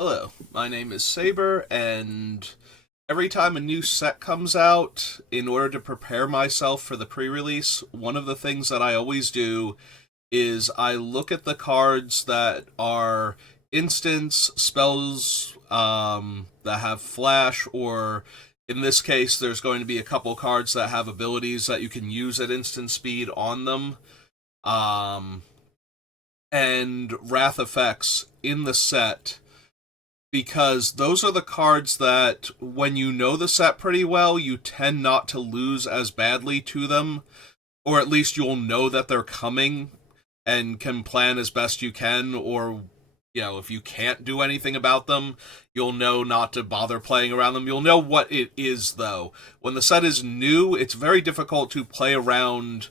Hello, my name is Saber, and every time a new set comes out, in order to prepare myself for the pre release, one of the things that I always do is I look at the cards that are instants, spells that have flash, or in this case, there's going to be a couple cards that have abilities that you can use at instant speed on them. Um, and wrath effects in the set because those are the cards that, when you know the set pretty well, you tend not to lose as badly to them, or at least you'll know that they're coming and can plan as best you can, or, if you can't do anything about them, you'll know not to bother playing around them. You'll know what it is, though. When the set is new, it's very difficult to play around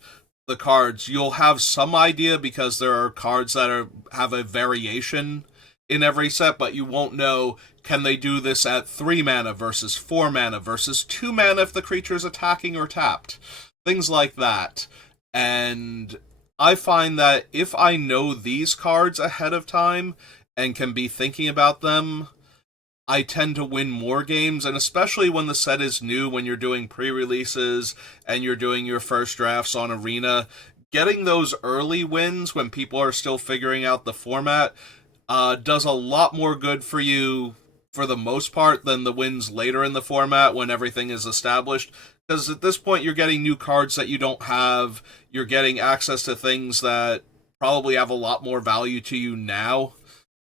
the cards. You'll have some idea because there are cards that have a variation in every set, but you won't know, can they do this at 3 mana versus 4 mana versus 2 mana if the creature is attacking or tapped. Things like that. And I find that if I know these cards ahead of time and can be thinking about them, I tend to win more games, and especially when the set is new, when you're doing pre-releases and you're doing your first drafts on Arena, getting those early wins when people are still figuring out the format does a lot more good for you for the most part than the wins later in the format when everything is established. Because at this point, you're getting new cards that you don't have. You're getting access to things that probably have a lot more value to you now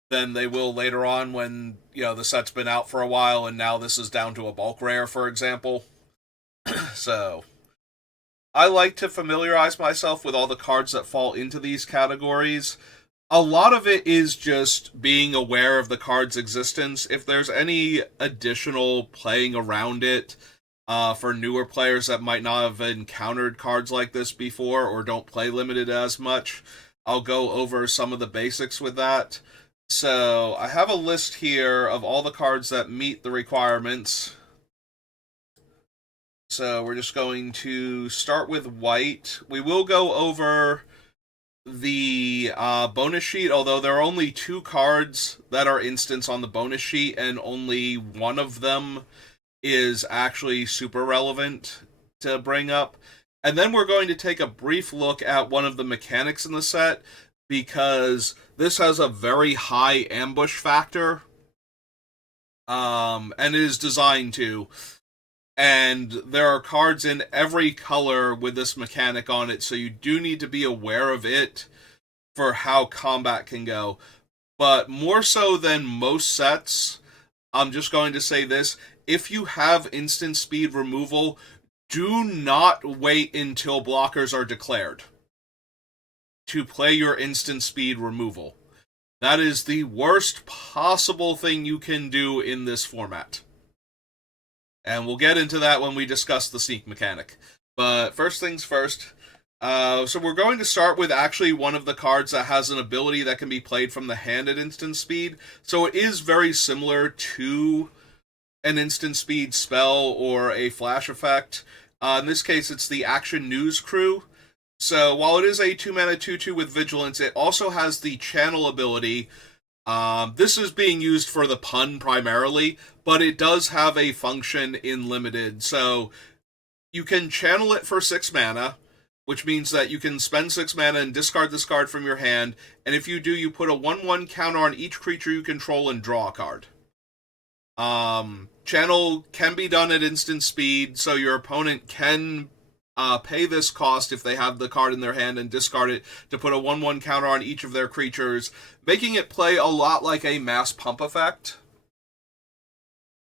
than they will later on when, the set's been out for a while and now this is down to a bulk rare, for example. So, I like to familiarize myself with all the cards that fall into these categories. A lot of it is just being aware of the card's existence. If there's any additional playing around it for newer players that might not have encountered cards like this before or don't play limited as much, I'll go over some of the basics with that. So I have a list here of all the cards that meet the requirements. So we're just going to start with white. We will go over the bonus sheet, although there are only 2 cards that are instants on the bonus sheet, and only one of them is actually super relevant to bring up. And then we're going to take a brief look at one of the mechanics in the set, because this has a very high ambush factor, and is designed to. And there are cards in every color with this mechanic on it, so you do need to be aware of it for how combat can go. But more so than most sets, I'm just going to say this: if you have instant speed removal, do not wait until blockers are declared to play your instant speed removal. That is the worst possible thing you can do in this format. And we'll get into that when we discuss the sneak mechanic. But first things first. So we're going to start with actually one of the cards that has an ability that can be played from the hand at instant speed. So it is very similar to an instant speed spell or a flash effect. In this case, it's the Action News Crew. So while it is a 2-mana 2/2 with Vigilance, it also has the Channel ability. This is being used for the pun primarily, but it does have a function in Limited. So you can channel it for 6 mana, which means that you can spend 6 mana and discard this card from your hand, and if you do, you put a 1/1 counter on each creature you control and draw a card. Channel can be done at instant speed, so your opponent can pay this cost if they have the card in their hand and discard it to put a 1/1 counter on each of their creatures, making it play a lot like a mass pump effect.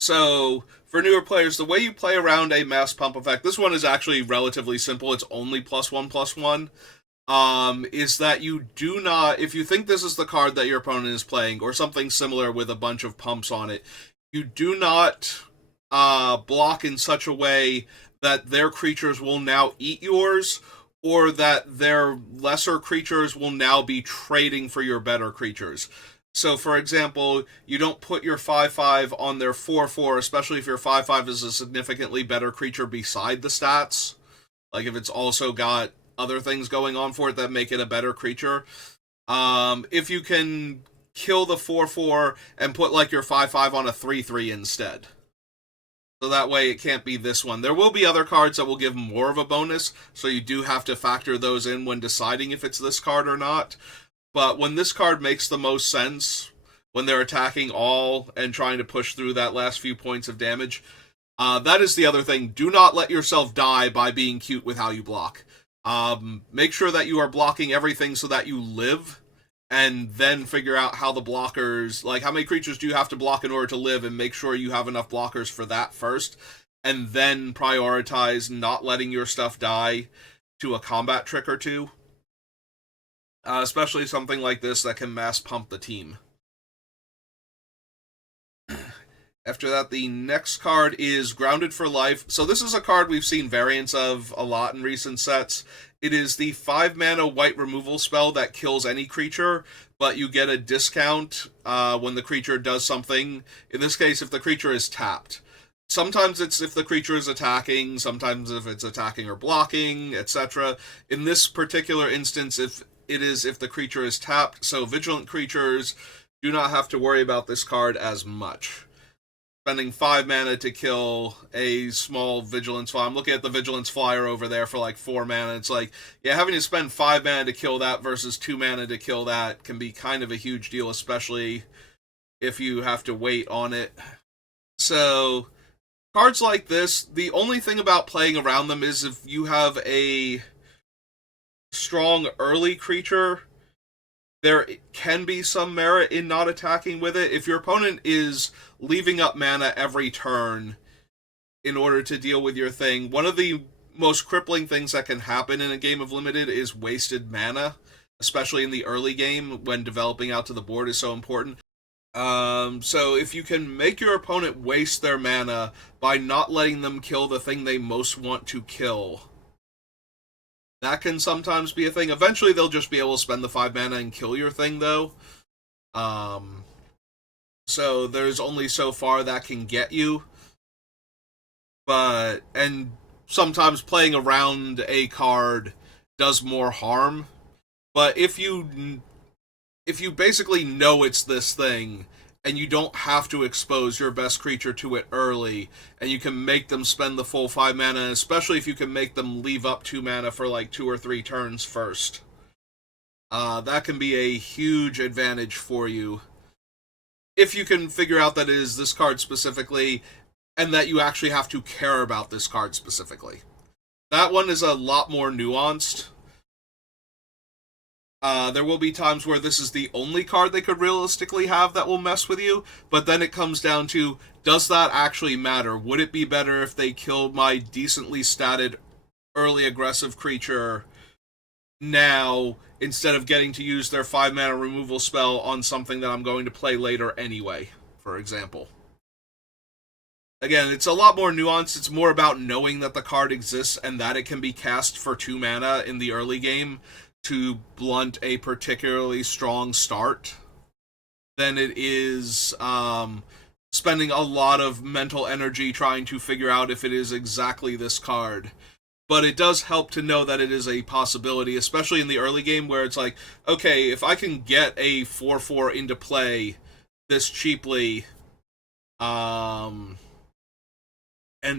So, for newer players, the way you play around a mass pump effect, this one is actually relatively simple, it's only +1/+1, is that you do not, if you think this is the card that your opponent is playing, or something similar with a bunch of pumps on it, you do not block in such a way that their creatures will now eat yours, or that their lesser creatures will now be trading for your better creatures. So, for example, you don't put your 5/5 on their 4/4, especially if your 5/5 is a significantly better creature beside the stats. Like if it's also got other things going on for it that make it a better creature. If you can kill the 4/4 and put like your 5/5 on a 3/3 instead. So that way it can't be this one. There will be other cards that will give more of a bonus, so you do have to factor those in when deciding if it's this card or not. But when this card makes the most sense, when they're attacking all and trying to push through that last few points of damage, that is the other thing. Do not let yourself die by being cute with how you block. Make sure that you are blocking everything so that you live, and then figure out how the blockers, like how many creatures do you have to block in order to live, and make sure you have enough blockers for that first, and then prioritize not letting your stuff die to a combat trick or two. Especially something like this that can mass pump the team. After that, the next card is Grounded for Life. So this is a card we've seen variants of a lot in recent sets. It is the 5-mana white removal spell that kills any creature, but you get a discount when the creature does something. In this case, if the creature is tapped. Sometimes it's if the creature is attacking, sometimes if it's attacking or blocking, etc. In this particular instance, if the creature is tapped, so vigilant creatures do not have to worry about this card as much. Spending 5 mana to kill a small vigilance flyer. I'm looking at the vigilance flyer over there for like 4 mana. It's like, yeah, having to spend 5 mana to kill that versus 2 mana to kill that can be kind of a huge deal, especially if you have to wait on it. So, cards like this, the only thing about playing around them is if you have a strong early creature, there can be some merit in not attacking with it. If your opponent is leaving up mana every turn in order to deal with your thing, one of the most crippling things that can happen in a game of Limited is wasted mana, especially in the early game when developing out to the board is so important. So if you can make your opponent waste their mana by not letting them kill the thing they most want to kill, that can sometimes be a thing. Eventually, they'll just be able to spend the 5 mana and kill your thing, though. So there's only so far that can get you. And sometimes playing around a card does more harm. But if you basically know it's this thing, and you don't have to expose your best creature to it early, and you can make them spend the full 5 mana, especially if you can make them leave up 2 mana for like 2 or 3 turns first. That can be a huge advantage for you. If you can figure out that it is this card specifically, and that you actually have to care about this card specifically. That one is a lot more nuanced. There will be times where this is the only card they could realistically have that will mess with you, but then it comes down to, does that actually matter? Would it be better if they killed my decently statted early aggressive creature now, instead of getting to use their 5 mana removal spell on something that I'm going to play later anyway, for example? Again, it's a lot more nuanced. It's more about knowing that the card exists and that it can be cast for 2 mana in the early game to blunt a particularly strong start than it is spending a lot of mental energy trying to figure out if it is exactly this card. But it does help to know that it is a possibility, especially in the early game where it's like, okay, if I can get a 4/4 into play this cheaply, and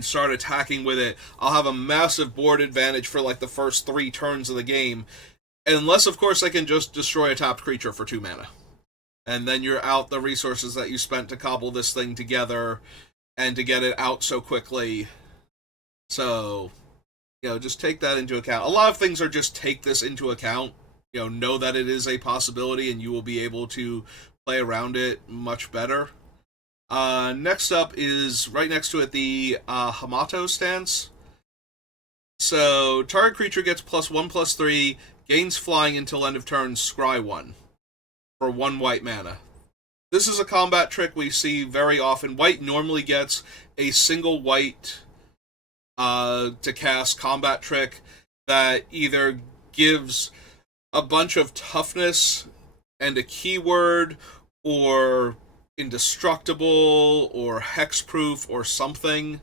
start attacking with it, I'll have a massive board advantage for like the first 3 turns of the game. Unless, of course, I can just destroy a tapped creature for 2 mana. And then you're out the resources that you spent to cobble this thing together and to get it out so quickly. So, just take that into account. A lot of things are just take this into account. Know that it is a possibility and you will be able to play around it much better. Next up is, right next to it, the Hamato stance. So, target creature gets +1/+3, gains flying until end of turn, scry 1 for 1 white mana. This is a combat trick we see very often. White normally gets a single white to cast combat trick that either gives a bunch of toughness and a keyword, or indestructible, or hexproof, or something.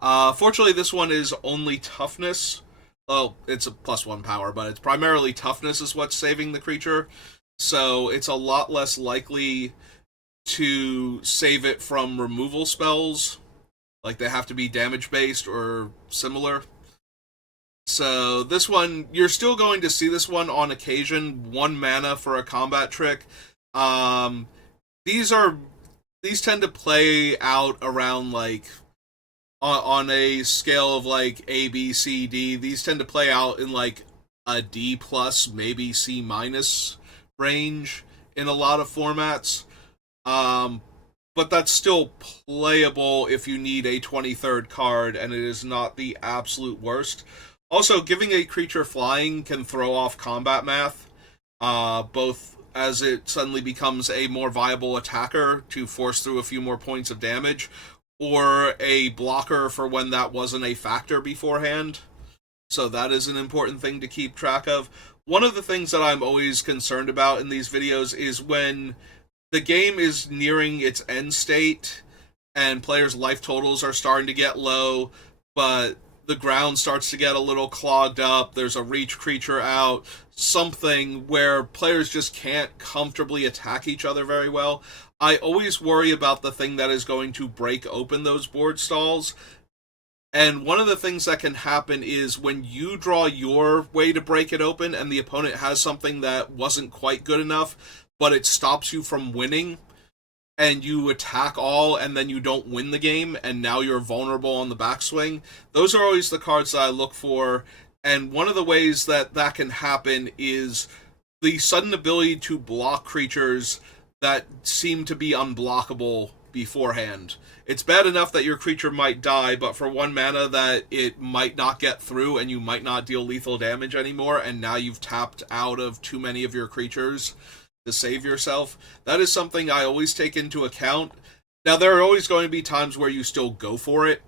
Fortunately, this one is only toughness. Well, it's a +1 power, but it's primarily toughness is what's saving the creature. So it's a lot less likely to save it from removal spells. Like they have to be damage based or similar. So this one, you're still going to see this one on occasion. 1 mana for a combat trick. Um, these are these tend to play out around like on a scale of like A, B, C, D. These tend to play out in like a D plus, maybe C minus range in a lot of formats. Um, but that's still playable if you need a 23rd card, and it is not the absolute worst. Also, giving a creature flying can throw off combat math, both as it suddenly becomes a more viable attacker to force through a few more points of damage, or a blocker for when that wasn't a factor beforehand. So that is an important thing to keep track of. One of the things that I'm always concerned about in these videos is when the game is nearing its end state and players' life totals are starting to get low, but the ground starts to get a little clogged up, there's a reach creature out, something where players just can't comfortably attack each other very well. I always worry about the thing that is going to break open those board stalls. And one of the things that can happen is when you draw your way to break it open and the opponent has something that wasn't quite good enough, but it stops you from winning, and you attack all and then you don't win the game and now you're vulnerable on the backswing. Those are always the cards that I look for. And one of the ways that that can happen is the sudden ability to block creatures that seem to be unblockable beforehand. It's bad enough that your creature might die, but for 1 mana that it might not get through and you might not deal lethal damage anymore, and now you've tapped out of too many of your creatures to save yourself. That is something I always take into account. Now, there are always going to be times where you still go for it,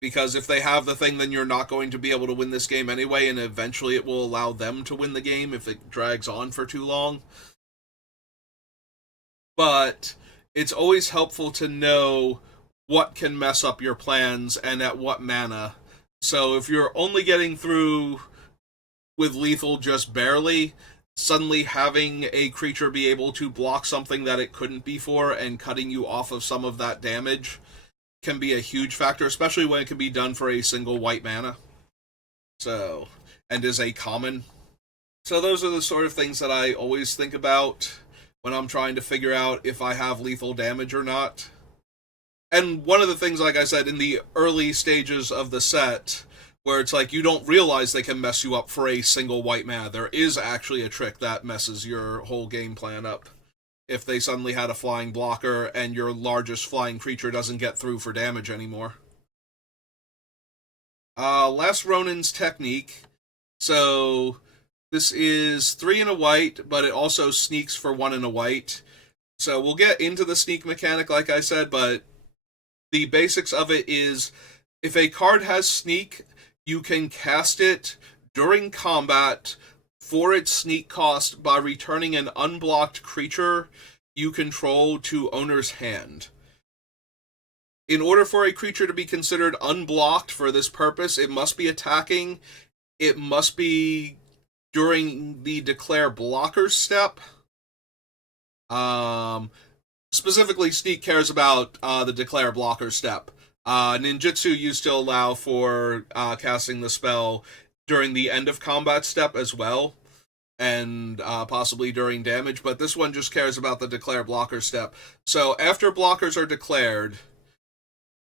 because if they have the thing, then you're not going to be able to win this game anyway, and eventually it will allow them to win the game if it drags on for too long. But it's always helpful to know what can mess up your plans and at what mana. So if you're only getting through with lethal just barely, suddenly having a creature be able to block something that it couldn't before and cutting you off of some of that damage can be a huge factor, especially when it can be done for a single white mana. So, and is a common. So those are the sort of things that I always think about when I'm trying to figure out if I have lethal damage or not. And one of the things, like I said, in the early stages of the set, where it's like you don't realize they can mess you up for a single white mana. There is actually a trick that messes your whole game plan up. If they suddenly had a flying blocker and your largest flying creature doesn't get through for damage anymore. Last Ronin's technique. So this is 3 and a white, but it also sneaks for 1 and a white. So we'll get into the sneak mechanic, like I said, but the basics of it is if a card has sneak, you can cast it during combat for its sneak cost by returning an unblocked creature you control to owner's hand. In order for a creature to be considered unblocked for this purpose, it must be attacking, it must be during the declare blocker step. Specifically, Sneak cares about the declare blocker step. Ninjutsu used to allow for casting the spell during the end of combat step as well, and possibly during damage, but this one just cares about the declare blocker step. So after blockers are declared,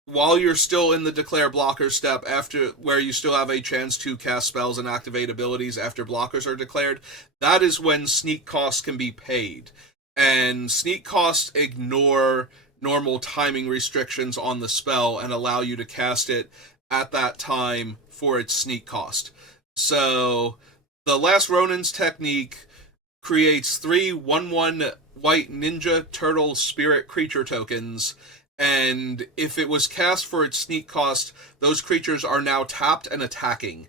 while you're still in the declare blocker step, after where you still have a chance to cast spells and activate abilities after blockers are declared, that is when sneak costs can be paid. And sneak costs ignore normal timing restrictions on the spell and allow you to cast it at that time for its sneak cost. So the Last Ronin's technique creates 3 1/1 white ninja turtle spirit creature tokens, and if it was cast for its sneak cost, those creatures are now tapped and attacking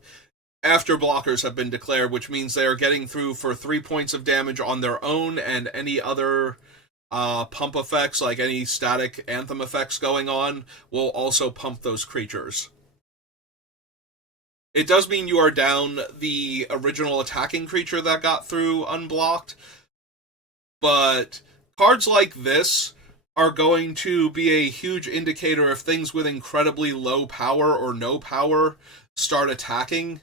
after blockers have been declared, which means they are getting through for 3 points of damage on their own, and any other pump effects, like any static anthem effects going on, will also pump those creatures. It does mean you are down the original attacking creature that got through unblocked, but cards like this are going to be a huge indicator if things with incredibly low power or no power start attacking,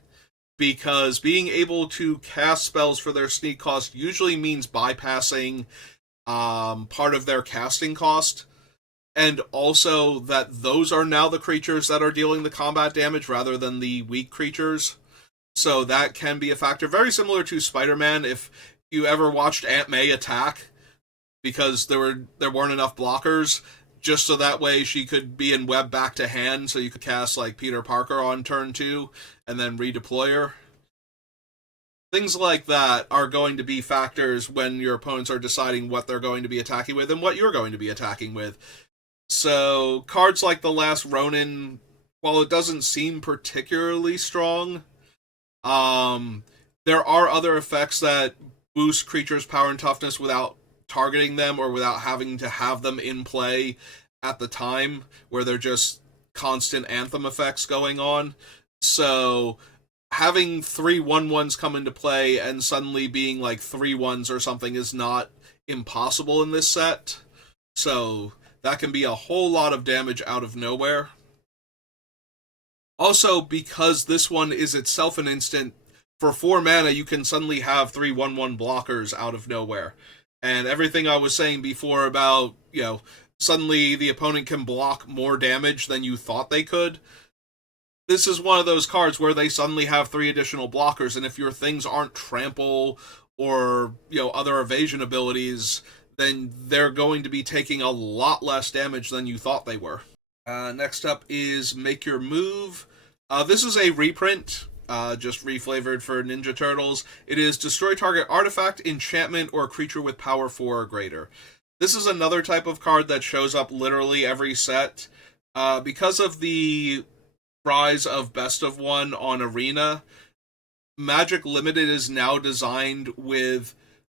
because being able to cast spells for their sneak cost usually means bypassing part of their casting cost, and also that those are now the creatures that are dealing the combat damage rather than the weak creatures. So that can be a factor. Very similar to Spider-Man. If you ever watched Aunt May attack because there weren't enough blockers, just so that way she could be in web back to hand, so you could cast like Peter Parker on turn 2 and then redeploy her. Things like that are going to be factors when your opponents are deciding what they're going to be attacking with and what you're going to be attacking with. So cards like the Last Ronin, while it doesn't seem particularly strong, there are other effects that boost creatures' power and toughness without targeting them or without having to have them in play at the time, where they're just constant anthem effects going on. So having 3/1/1s come into play and suddenly being like 3/1s or something is not impossible in this set. So that can be a whole lot of damage out of nowhere. Also, because this one is itself an instant, for 4 mana you can suddenly have 3/1/1 blockers out of nowhere. And everything I was saying before about, suddenly the opponent can block more damage than you thought they could, this is one of those cards where they suddenly have 3 additional blockers, and if your things aren't trample or, other evasion abilities, then they're going to be taking a lot less damage than you thought they were. Next up is Make Your Move. This is a reprint, just reflavored for Ninja Turtles. It is destroy target artifact, enchantment, or creature with power 4 or greater. This is another type of card that shows up literally every set. Because of the rise of Best of One on Arena, Magic Limited is now designed with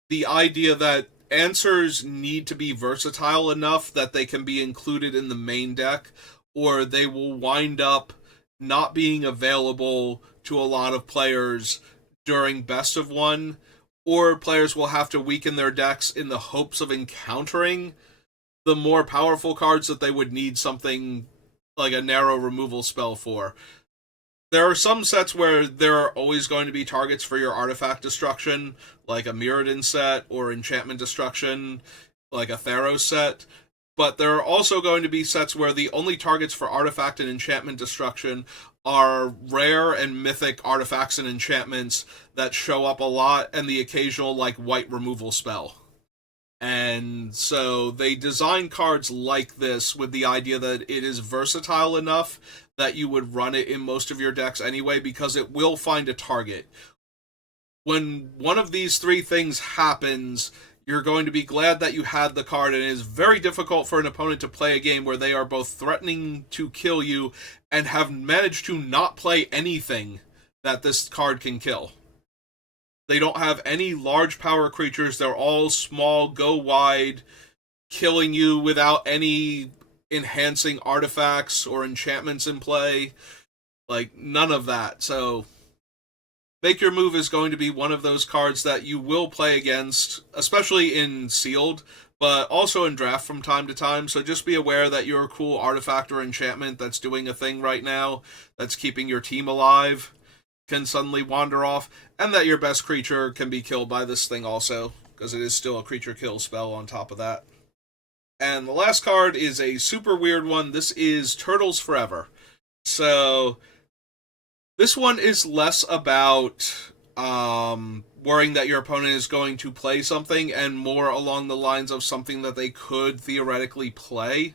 the idea that answers need to be versatile enough that they can be included in the main deck, or they will wind up not being available to a lot of players during Best of One, or players will have to weaken their decks in the hopes of encountering the more powerful cards that they would need something like a narrow removal spell for. There are some sets where there are always going to be targets for your artifact destruction, like a Mutant set, or enchantment destruction, like a Theros set. But there are also going to be sets where the only targets for artifact and enchantment destruction are rare and mythic artifacts and enchantments that show up a lot, and the occasional, like, white removal spell. And so they design cards like this with the idea that it is versatile enough that you would run it in most of your decks anyway, because it will find a target. When one of these 3 things happens, you're going to be glad that you had the card, and it is very difficult for an opponent to play a game where they are both threatening to kill you and have managed to not play anything that this card can kill. They don't have any large power creatures. They're all small, go wide, killing you without any enhancing artifacts or enchantments in play. Like, none of that. So Make Your Move is going to be one of those cards that you will play against, especially in Sealed, but also in Draft from time to time. So just be aware that your cool artifact or enchantment that's doing a thing right now, that's keeping your team alive, can suddenly wander off, and that your best creature can be killed by this thing also, because it is still a creature kill spell on top of that. And the last card is a super weird one. This is Turtles Forever. So this one is less about worrying that your opponent is going to play something, and more along the lines of something that they could theoretically play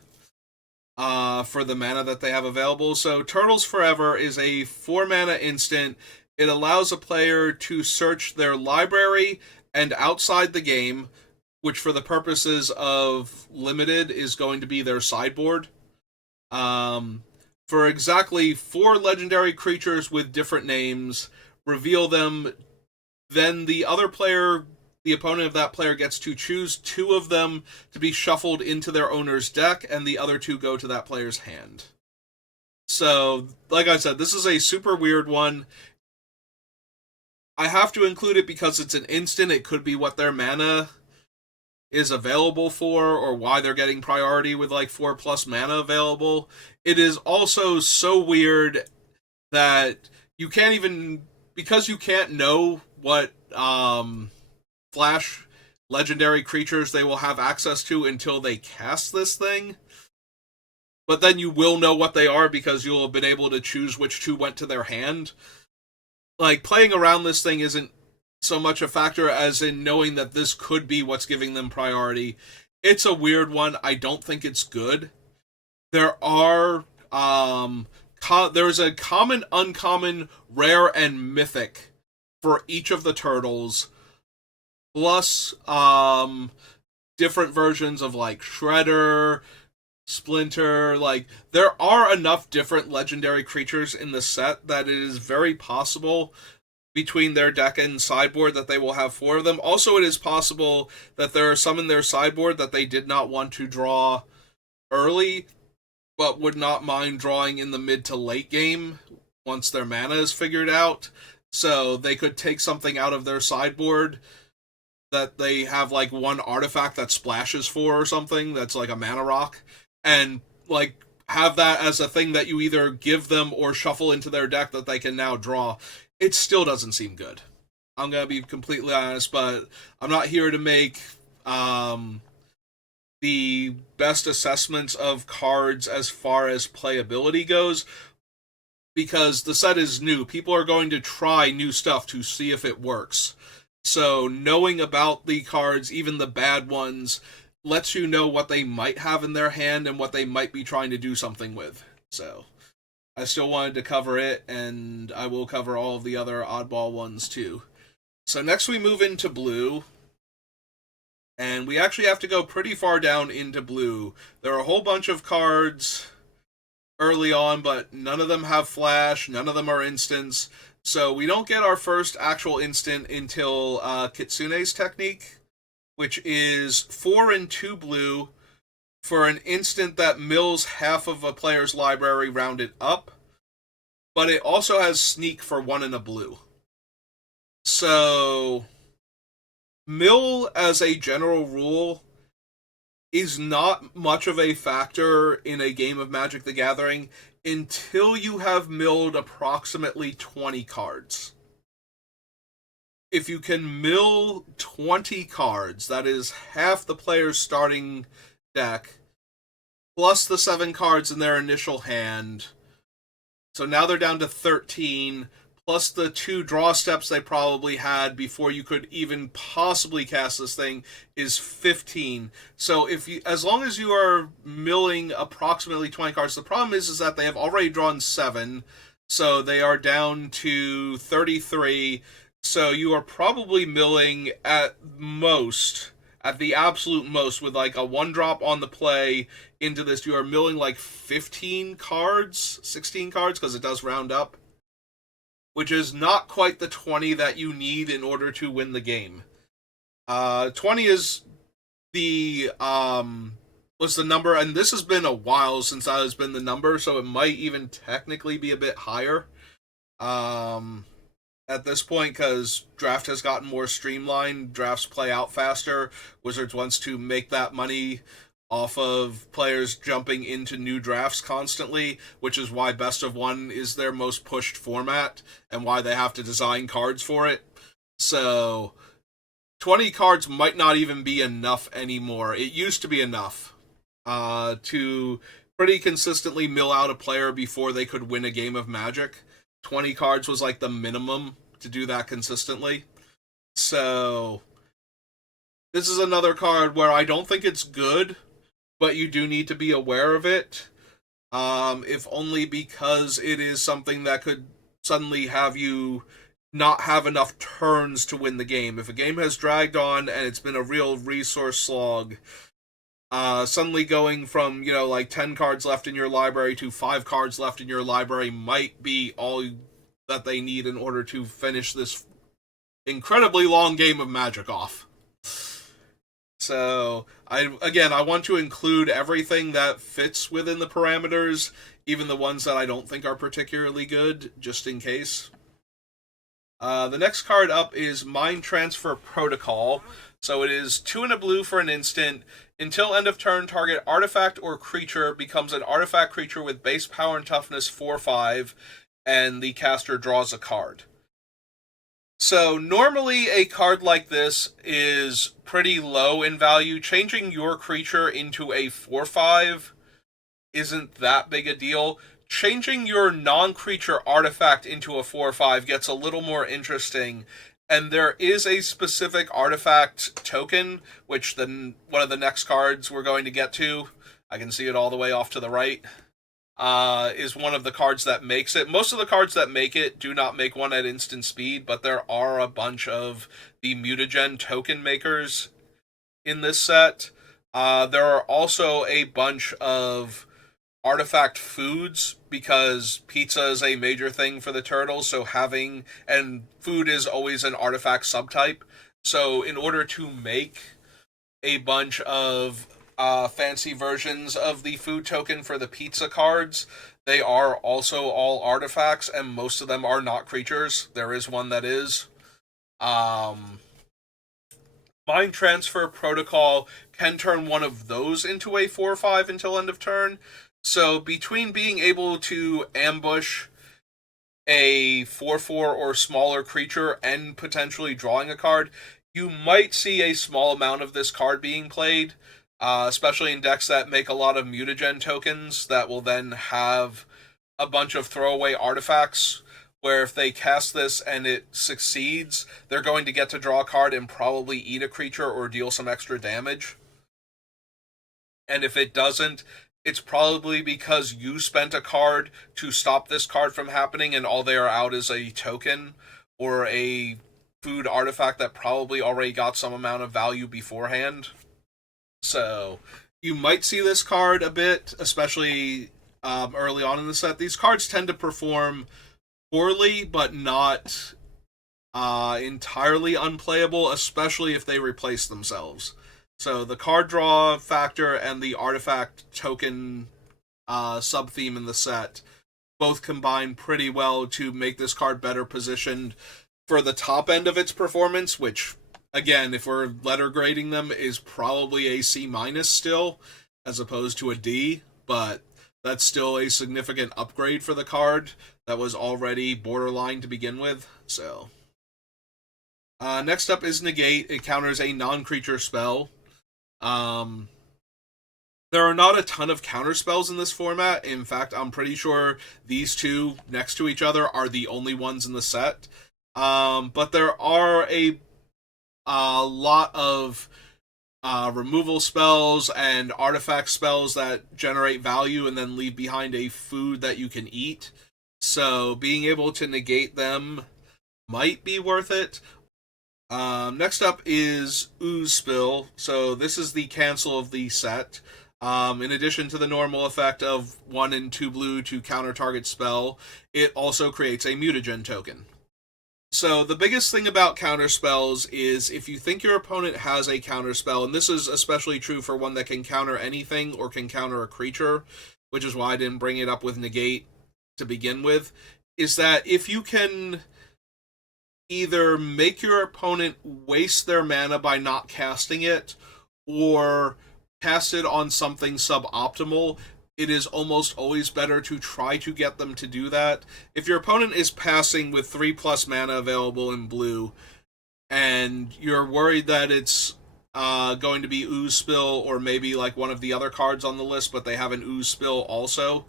for the mana that they have available. So Turtles Forever is a 4 mana instant. It allows a player to search their library and outside the game, which for the purposes of Limited is going to be their sideboard, for exactly 4 legendary creatures with different names, reveal them, then the other player, the opponent of that player, gets to choose 2 of them to be shuffled into their owner's deck, and the other 2 go to that player's hand. So, like I said, this is a super weird one. I have to include it because it's an instant. It could be what their mana is available for, or why they're getting priority with like 4 plus mana available. It is also so weird that you can't even, because you can't know what flash legendary creatures they will have access to until they cast this thing. But then you will know what they are because you'll have been able to choose which two went to their hand. Like, playing around this thing isn't so much a factor as in knowing that this could be what's giving them priority. It's a weird one. I don't think it's good. There are there's a common, uncommon, rare, and mythic for each of the turtles, plus different versions of like Shredder, Splinter. Like, there are enough different legendary creatures in the set that it is very possible between their deck and sideboard that they will have 4 of them. Also, it is possible that there are some in their sideboard that they did not want to draw early, but would not mind drawing in the mid to late game once their mana is figured out. So they could take something out of their sideboard that they have like one artifact that splashes for or something that's like a mana rock, and like have that as a thing that you either give them or shuffle into their deck that they can now draw. It still doesn't seem good. I'm gonna be completely honest, but I'm not here to make the best assessments of cards as far as playability goes, because the set is new. People are going to try new stuff to see if it works. So knowing about the cards, even the bad ones, lets you know what they might have in their hand and what they might be trying to do something with. So I still wanted to cover it, and I will cover all of the other oddball ones too. So next we move into blue, and we actually have to go pretty far down into blue. There are a whole bunch of cards early on, but none of them have flash, none of them are instants. So we don't get our first actual instant until Kitsune's Technique, which is 4 and 2 blue for an instant that mills half of a player's library rounded up, but it also has sneak for 1 and a blue. So mill, as a general rule, is not much of a factor in a game of Magic the Gathering until you have milled approximately 20 cards. If you can mill 20 cards, that is half the player's starting deck, plus the 7 cards in their initial hand. So now they're down to 13, plus the 2 draw steps they probably had before you could even possibly cast this thing is 15. So if you, as long as you are milling approximately 20 cards, the problem is that they have already drawn 7, so they are down to 33. So you are probably milling at most, at the absolute most, with like a 1 drop on the play into this, you are milling like 15 cards, 16 cards, because it does round up, which is not quite the 20 that you need in order to win the game. 20 is the was the number, and this has been a while since that has been the number, so it might even technically be a bit higher at this point, because draft has gotten more streamlined, drafts play out faster. Wizards wants to make that money off of players jumping into new drafts constantly, which is why best of 1 is their most pushed format and why they have to design cards for it. So 20 cards might not even be enough anymore. It used to be enough to pretty consistently mill out a player before they could win a game of Magic. 20 cards was like the minimum to do that consistently. So this is another card where I don't think it's good, but you do need to be aware of it, if only because it is something that could suddenly have you not have enough turns to win the game. If a game has dragged on and it's been a real resource slog, suddenly going from, like 10 cards left in your library to 5 cards left in your library might be all that they need in order to finish this incredibly long game of Magic off. So I want to include everything that fits within the parameters, even the ones that I don't think are particularly good, just in case. The next card up is Mind Transfer Protocol. So it is 2 and a blue for an instant. Until end of turn, target artifact or creature becomes an artifact creature with base power and toughness 4/5, and the caster draws a card. So normally a card like this is pretty low in value. Changing your creature into a 4/5 isn't that big a deal. Changing your non-creature artifact into a 4/5 gets a little more interesting, and there is a specific artifact token, which then one of the next cards we're going to get to, I can see it all the way off to the right, is one of the cards that makes it. Most of the cards that make it do not make one at instant speed, but there are a bunch of the mutagen token makers in this set. There are also a bunch of artifact foods, because pizza is a major thing for the turtles, so having, and food is always an artifact subtype, so in order to make a bunch of fancy versions of the food token for the pizza cards, they are also all artifacts, and most of them are not creatures. There is one that is. Mind Transfer Protocol can turn one of those into a 4/5 until end of turn. So between being able to ambush a 4/4 or smaller creature and potentially drawing a card, you might see a small amount of this card being played, especially in decks that make a lot of mutagen tokens that will then have a bunch of throwaway artifacts, where if they cast this and it succeeds, they're going to get to draw a card and probably eat a creature or deal some extra damage. And if it doesn't, it's probably because you spent a card to stop this card from happening, and all they are out is a token or a food artifact that probably already got some amount of value beforehand. So you might see this card a bit, especially early on in the set. These cards tend to perform poorly, but not entirely unplayable, especially if they replace themselves. So the card draw factor and the artifact token sub-theme in the set both combine pretty well to make this card better positioned for the top end of its performance, which, again, if we're letter grading them, is probably a C- still, as opposed to a D, but that's still a significant upgrade for the card that was already borderline to begin with. So next up is Negate. It counters a non-creature spell. There are not a ton of counter spells in this format. In fact, I'm pretty sure these two next to each other are the only ones in the set. But there are a lot of removal spells and artifact spells that generate value and then leave behind a food that you can eat. So being able to negate them might be worth it. Next up is Ooze Spill. So this is the cancel of the set. In addition to the normal effect of 1 and 2 blue to counter target spell, it also creates a mutagen token. So the biggest thing about counter spells is if you think your opponent has a counter spell, and this is especially true for one that can counter anything or can counter a creature, which is why I didn't bring it up with negate to begin with, is that if you can either make your opponent waste their mana by not casting it, or cast it on something suboptimal, it is almost always better to try to get them to do that. If your opponent is passing with 3+ mana available in blue, and you're worried that it's going to be Ooze Spill, or maybe like one of the other cards on the list, but they have an Ooze Spill also,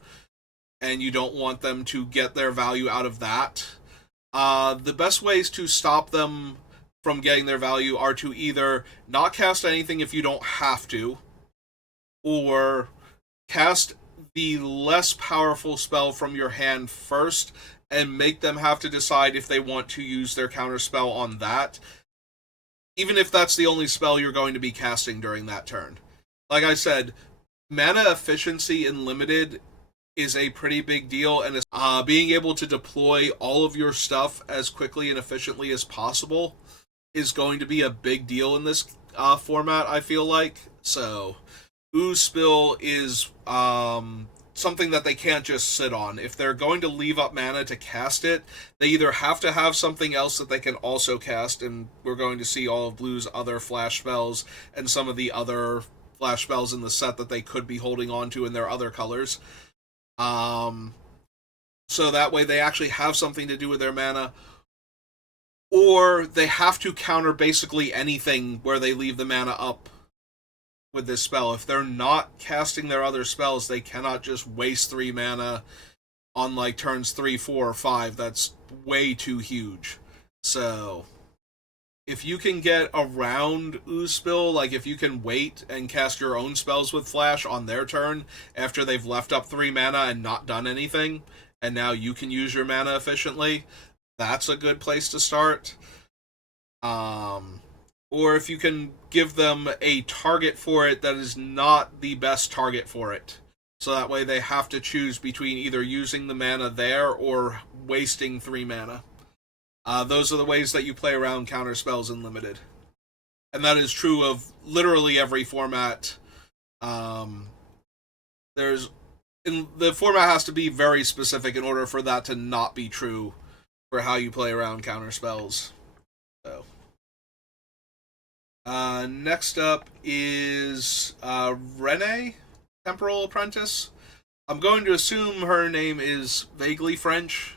and you don't want them to get their value out of that, the best ways to stop them from getting their value are to either not cast anything if you don't have to, or cast the less powerful spell from your hand first and make them have to decide if they want to use their counter spell on that, even if that's the only spell you're going to be casting during that turn. Like I said, mana efficiency in Limited is a pretty big deal, and being able to deploy all of your stuff as quickly and efficiently as possible is going to be a big deal in this format, I feel like. So, Ooze Spill is something that they can't just sit on. If they're going to leave up mana to cast it, they either have to have something else that they can also cast, and we're going to see all of Blue's other flash spells and some of the other flash spells in the set that they could be holding on to in their other colors. So that way they actually have something to do with their mana, or they have to counter basically anything where they leave the mana up with this spell. If they're not casting their other spells, they cannot just waste 3 mana on like turns 3, 4, or 5. That's way too huge. So if you can get around Ooze Spill, like if you can wait and cast your own spells with Flash on their turn after they've left up 3 mana and not done anything, and now you can use your mana efficiently, that's a good place to start. Or if you can give them a target for it that is not the best target for it. So that way they have to choose between either using the mana there or wasting 3 mana. Those are the ways that you play around counter spells in Limited. And that is true of literally every format. The format has to be very specific in order for that to not be true for how you play around counter spells. So, next up is Renee, Temporal Apprentice. I'm going to assume her name is vaguely French,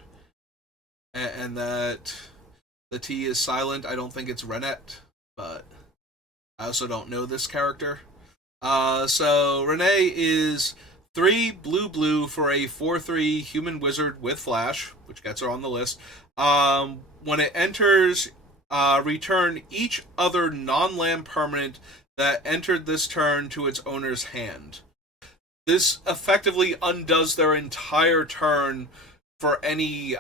and that the T is silent. I don't think it's Renette, but I also don't know this character. So Renee is 3 blue for a 4/3 human wizard with Flash, which gets her on the list. When it enters, return each other non-land permanent that entered this turn to its owner's hand. This effectively undoes their entire turn for any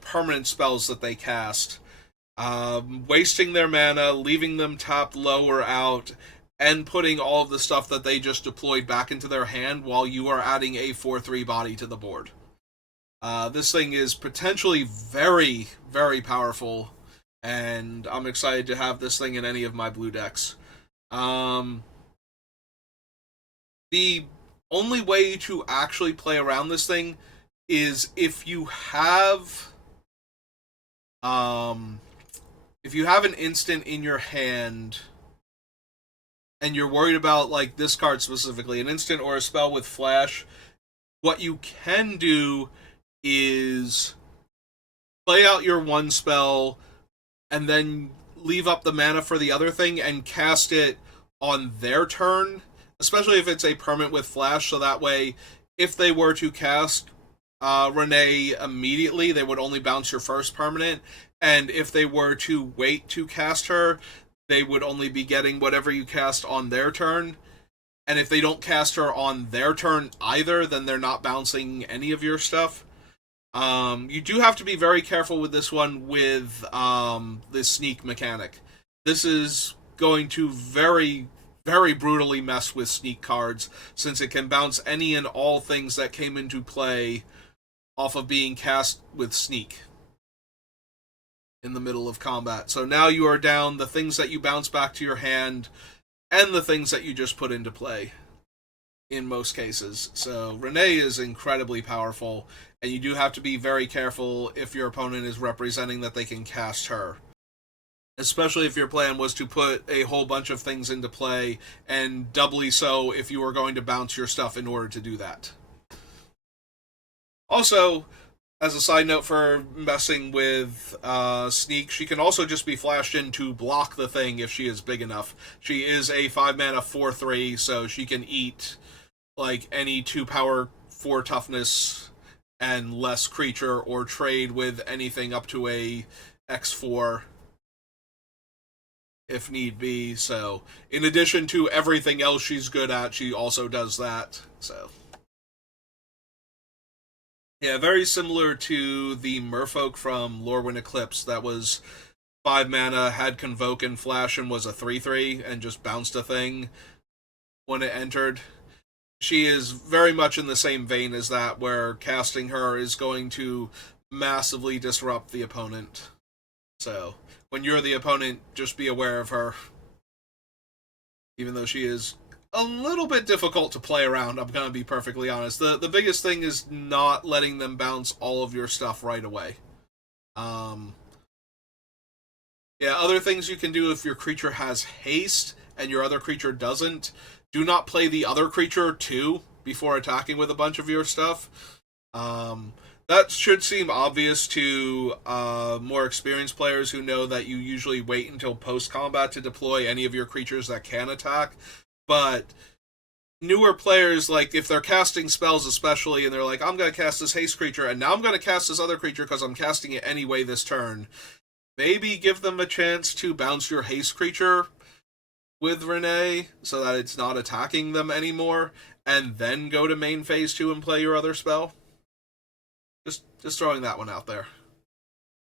permanent spells that they cast. Wasting their mana, leaving them tapped low or out, and putting all of the stuff that they just deployed back into their hand while you are adding a 4/3 body to the board. This thing is potentially very, very powerful, and I'm excited to have this thing in any of my blue decks. The only way to actually play around this thing is if you have an instant in your hand and you're worried about like this card specifically, an instant or a spell with Flash, what you can do is play out your one spell and then leave up the mana for the other thing and cast it on their turn, especially if it's a permanent with Flash, so that way if they were to cast Renee immediately, they would only bounce your first permanent, and if they were to wait to cast her, they would only be getting whatever you cast on their turn. And if they don't cast her on their turn either, then they're not bouncing any of your stuff. You do have to be very careful with this one with the sneak mechanic. This is going to very, very brutally mess with sneak cards, since it can bounce any and all things that came into play off of being cast with sneak in the middle of combat. So now you are down the things that you bounce back to your hand and the things that you just put into play in most cases. So Renee is incredibly powerful, and you do have to be very careful if your opponent is representing that they can cast her. Especially if your plan was to put a whole bunch of things into play, and doubly so if you were going to bounce your stuff in order to do that. Also, as a side note for messing with Sneak, she can also just be flashed in to block the thing if she is big enough. She is a 5 mana 4/3, so she can eat like any 2 power 4 toughness and less creature, or trade with anything up to a X4 if need be. So in addition to everything else she's good at, she also does that. So yeah, very similar to the Merfolk from Lorwyn Eclipse. That was 5 mana, had Convoke and Flash, and was a 3/3, and just bounced a thing when it entered. She is very much in the same vein as that, where casting her is going to massively disrupt the opponent. So when you're the opponent, just be aware of her. even though she is a little bit difficult to play around. I'm gonna be perfectly honest. The biggest thing is not letting them bounce all of your stuff right away. Um, yeah, other things you can do if your creature has haste and your other creature doesn't. Do not play the other creature too before attacking with a bunch of your stuff. That should seem obvious to more experienced players who know that you usually wait until post combat to deploy any of your creatures that can attack. But newer players, like if they're casting spells especially, and they're like, I'm going to cast this haste creature, and now I'm going to cast this other creature because I'm casting it anyway this turn, maybe give them a chance to bounce your haste creature with Renee so that it's not attacking them anymore, and then go to main phase 2 and play your other spell. Just throwing that one out there.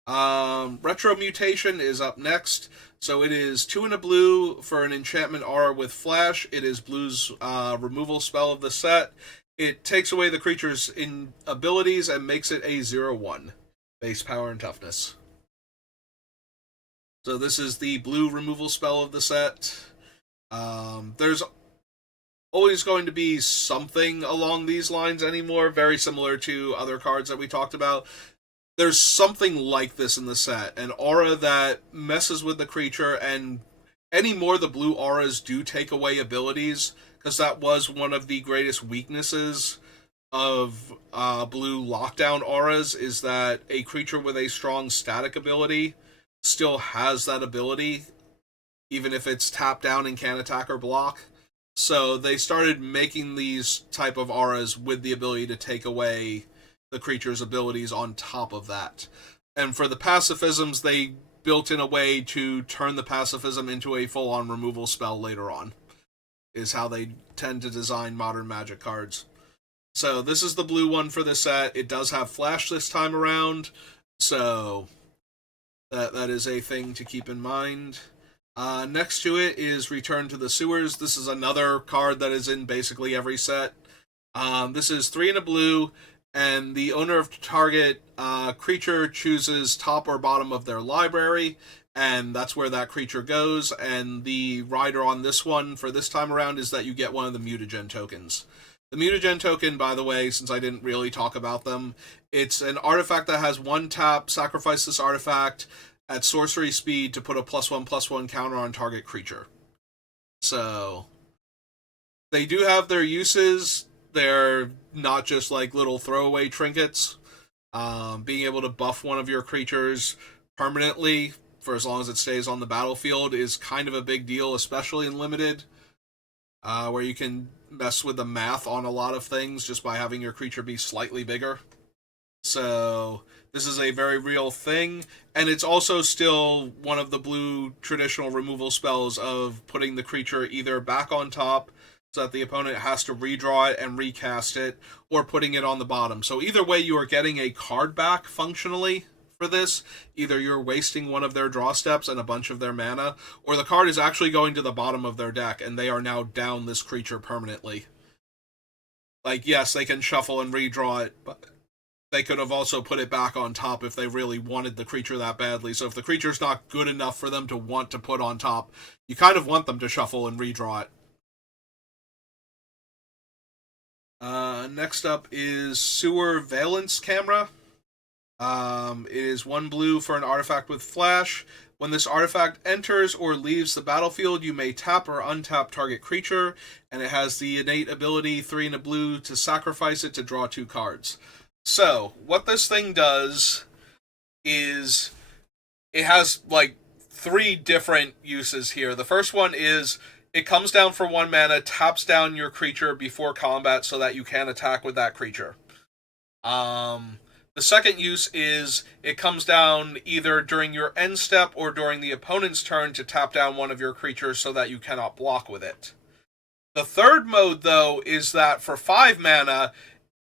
Retro Mutation is up next. So it is 2 and a blue for an enchantment aura with flash. It is blue's removal spell of the set. It takes away the creature's abilities and makes it a 0/1 base power and toughness. So this is the blue removal spell of the set. There's always going to be something along these lines anymore, very similar to other cards that we talked about. There's something like this in the set, an aura that messes with the creature, and anymore the blue auras do take away abilities, because that was one of the greatest weaknesses of blue lockdown auras, is that a creature with a strong static ability still has that ability, even if it's tapped down and can't attack or block. So they started making these type of auras with the ability to take away the creature's abilities on top of that. And for the pacifisms, they built in a way to turn the pacifism into a full-on removal spell later on, is how they tend to design modern Magic cards. So this is the blue one for the set. It does have flash this time around, so that is a thing to keep in mind. Next to it is Return to the Sewers. This is another card that is in basically every set. This is 3 and a blue, and the owner of target creature chooses top or bottom of their library, and that's where that creature goes. And the rider on this one for this time around is that you get one of the mutagen tokens. The mutagen token, by the way, since I didn't really talk about them, it's an artifact that has 1 tap, sacrifice this artifact at sorcery speed to put a +1/+1 counter on target creature. So they do have their uses. They're not just like little throwaway trinkets. Being able to buff one of your creatures permanently for as long as it stays on the battlefield is kind of a big deal, especially in limited, where you can mess with the math on a lot of things just by having your creature be slightly bigger. So this is a very real thing, and it's also still one of the blue traditional removal spells of putting the creature either back on top so that the opponent has to redraw it and recast it, or putting it on the bottom. So either way, you are getting a card back functionally for this. Either you're wasting one of their draw steps and a bunch of their mana, or the card is actually going to the bottom of their deck, and they are now down this creature permanently. Like, yes, they can shuffle and redraw it, but they could have also put it back on top if they really wanted the creature that badly. So if the creature's not good enough for them to want to put on top, you kind of want them to shuffle and redraw it. Next up is Sewer Valence Camera. It is 1 blue for an artifact with flash. When this artifact enters or leaves the battlefield, you may tap or untap target creature, and it has the innate ability 3 and a blue to sacrifice it to draw 2 cards. So, what this thing does is it has like 3 different uses here. The first one is it comes down for 1 mana, taps down your creature before combat so that you can attack with that creature. The second use is it comes down either during your end step or during the opponent's turn to tap down one of your creatures so that you cannot block with it. The third mode, though, is that for 5 mana,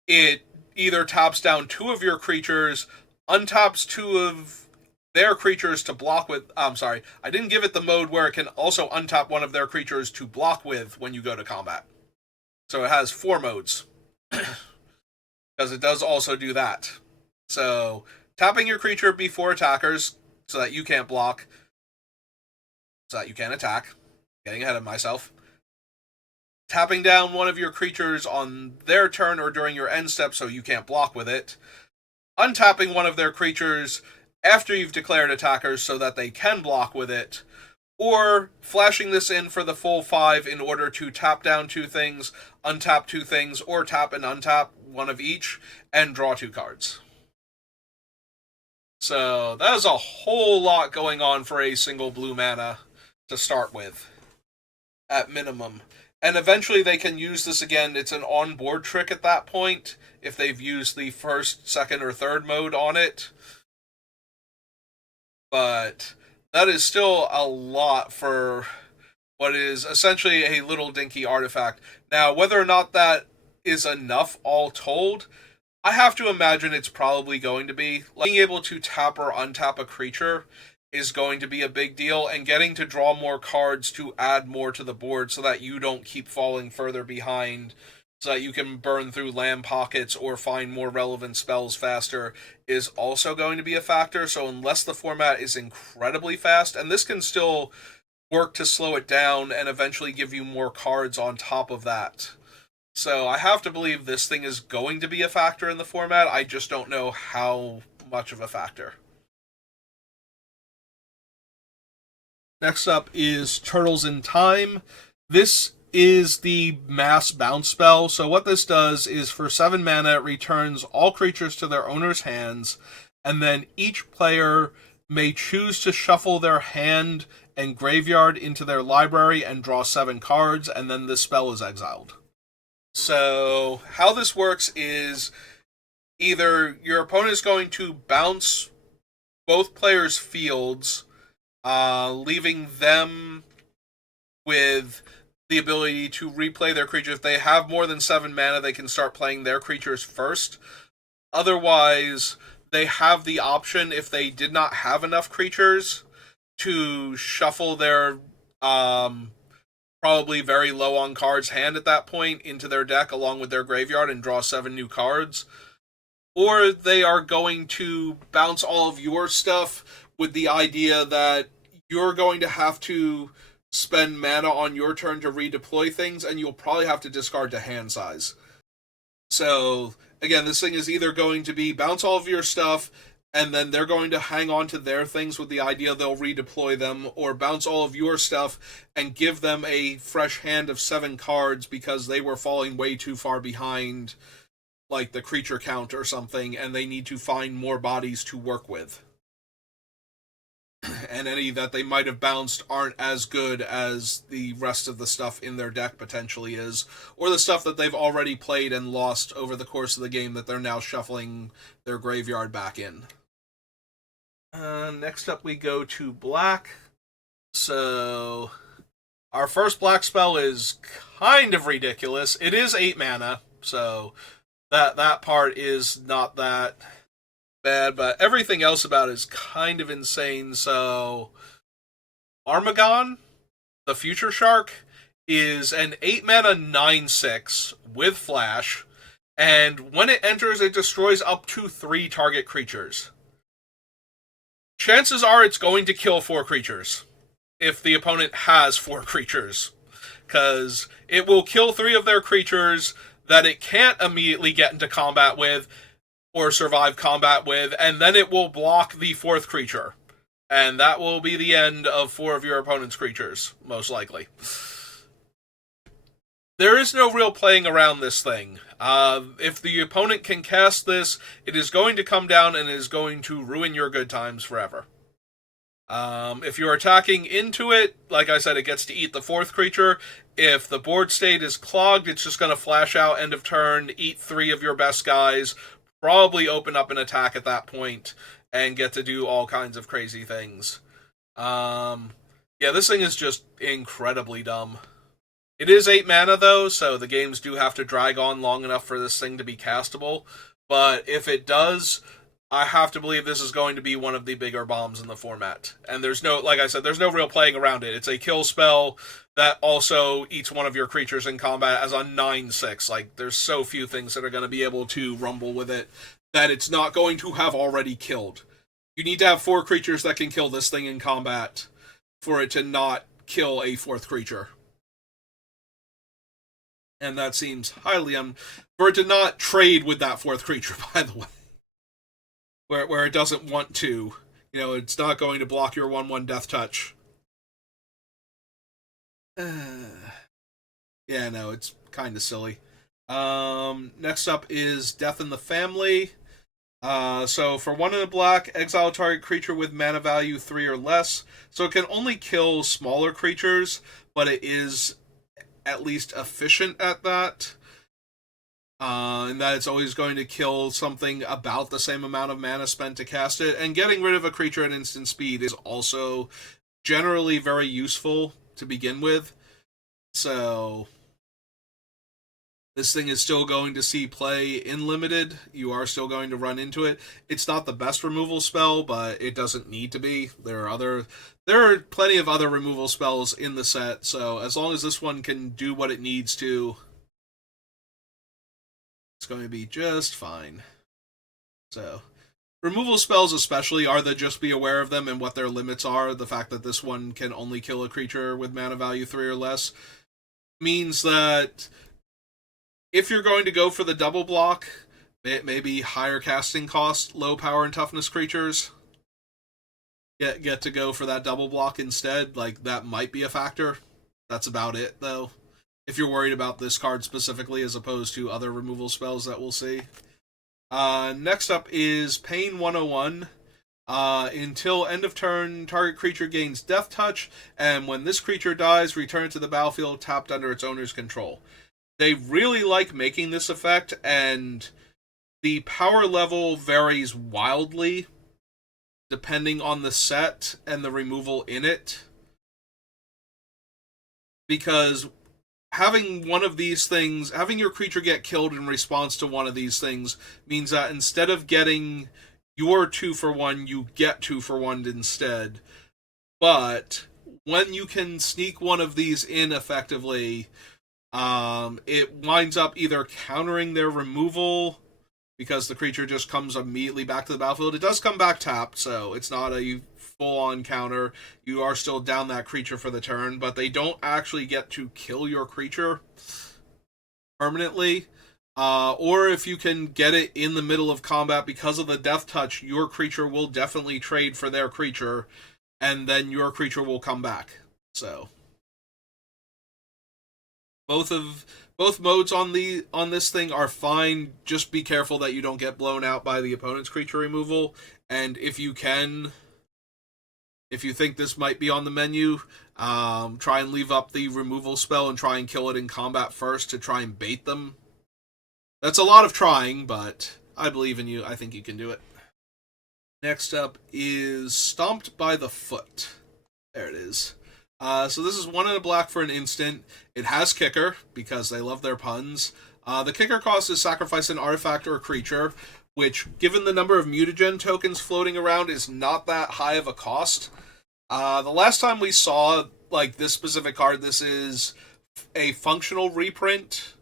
it either taps down 2 of your creatures, untaps 2 of their creatures to block with... I'm sorry, I didn't give it the mode where it can also untap one of their creatures to block with when you go to combat. So it has 4 modes. Because it does also do that. So, tapping your creature before attackers so that you can't block, so that you can't attack. Getting ahead of myself. tapping down one of your creatures on their turn or during your end step so you can't block with it, untapping one of their creatures after you've declared attackers so that they can block with it, or flashing this in for the full 5 in order to tap down 2 things, untap 2 things, or tap and untap one of each, and draw 2 cards. So that is a whole lot going on for a single blue mana to start with, at minimum. And eventually they can use this again. It's an on-board trick at that point, if they've used the first, second, or third mode on it. But that is still a lot for what is essentially a little dinky artifact. Now, whether or not that is enough all told, I have to imagine it's probably going to be. Like, being able to tap or untap a creature is going to be a big deal, and getting to draw more cards to add more to the board so that you don't keep falling further behind, so that you can burn through land pockets or find more relevant spells faster, is also going to be a factor. So unless the format is incredibly fast, and this can still work to slow it down and eventually give you more cards on top of that. So I have to believe this thing is going to be a factor in the format. I just don't know how much of a factor. Next up is Turtles in Time. This is the mass bounce spell. So what this does is for 7 mana, it returns all creatures to their owner's hands, and then each player may choose to shuffle their hand and graveyard into their library and draw 7 cards, and then this spell is exiled. So how this works is either your opponent is going to bounce both players' fields, leaving them with the ability to replay their creatures. If they have more than 7 mana, they can start playing their creatures first. Otherwise, they have the option, if they did not have enough creatures, to shuffle their probably very low on cards hand at that point into their deck along with their graveyard and draw 7 new cards. Or they are going to bounce all of your stuff with the idea that you're going to have to spend mana on your turn to redeploy things, and you'll probably have to discard to hand size. So, again, this thing is either going to be bounce all of your stuff, and then they're going to hang on to their things with the idea they'll redeploy them, or bounce all of your stuff and give them a fresh hand of 7 cards because they were falling way too far behind, like the creature count or something, and they need to find more bodies to work with. And any that they might have bounced aren't as good as the rest of the stuff in their deck potentially is, or the stuff that they've already played and lost over the course of the game that they're now shuffling their graveyard back in. Next up we go to black. So our first black spell is kind of ridiculous. It is 8 mana, so that part is not that bad, but everything else about it is kind of insane. So Armagon, the Future Shark, is an 8 mana 9/6 with flash, and when it enters, it destroys up to 3 target creatures. Chances are it's going to kill 4 creatures, if the opponent has 4 creatures, because it will kill 3 of their creatures that it can't immediately get into combat with, or survive combat with, and then it will block the 4th creature. And that will be the end of 4 of your opponent's creatures, most likely. There is no real playing around this thing. If the opponent can cast this, it is going to come down and it is going to ruin your good times forever. If you're attacking into it, like I said, it gets to eat the 4th creature. If the board state is clogged, it's just going to flash out end of turn, eat 3 of your best guys, probably open up an attack at that point, and get to do all kinds of crazy things. Yeah, this thing is just incredibly dumb. It is 8 mana, though, so the games do have to drag on long enough for this thing to be castable. But if it does, I have to believe this is going to be one of the bigger bombs in the format. And there's no, like I said, there's no real playing around it. It's a kill spell that also eats one of your creatures in combat as a 9/6. Like, there's so few things that are going to be able to rumble with it that it's not going to have already killed. You need to have 4 creatures that can kill this thing in combat for it to not kill a 4th creature. And that seems highly for it to not trade with that fourth creature, by the way. Where it doesn't want to. It's not going to block your 1/1 Death Touch. Yeah, no, it's kind of silly. Next up is Death in the Family. So for 1 in a black, exile target creature with mana value 3 or less. So it can only kill smaller creatures, but it is at least efficient at that. And that it's always going to kill something about the same amount of mana spent to cast it. And getting rid of a creature at instant speed is also generally very useful to begin with. So this thing is still going to see play in Limited. You are still going to run into it. It's not the best removal spell, but it doesn't need to be. There are plenty of other removal spells in the set, so as long as this one can do what it needs to, it's going to be just fine. So, removal spells especially are the just be aware of them and what their limits are. The fact that this one can only kill a creature with mana value 3 or less means that if you're going to go for the double block, it may be higher casting cost, low power and toughness creatures get to go for that double block instead. Like, that might be a factor. That's about it, though. If you're worried about this card specifically as opposed to other removal spells that we'll see. Next up is Pain 101. Until end of turn, target creature gains Death Touch, and when this creature dies, return to the battlefield tapped under its owner's control. They really like making this effect, and the power level varies wildly depending on the set and the removal in it. Because having one of these things, having your creature get killed in response to one of these things, means that instead of getting your 2-for-1, you get 2-for-1 instead. But when you can sneak one of these in effectively, it winds up either countering their removal because the creature just comes immediately back to the battlefield. It does come back tapped, so it's not a full-on counter. You are still down that creature for the turn, but they don't actually get to kill your creature permanently. Or if you can get it in the middle of combat because of the Death Touch, your creature will definitely trade for their creature, and then your creature will come back. So both modes on this thing are fine. Just be careful that you don't get blown out by the opponent's creature removal. And if you think this might be on the menu, try and leave up the removal spell and try and kill it in combat first to try and bait them. That's a lot of trying, but I believe in you. I think you can do it. Next up is Stomped by the Foot. There it is. So this is 1 in a black for an instant. It has kicker, because they love their puns. The kicker cost is sacrifice an artifact or a creature, which, given the number of mutagen tokens floating around, is not that high of a cost. The last time we saw, like, this specific card, this is a functional reprint.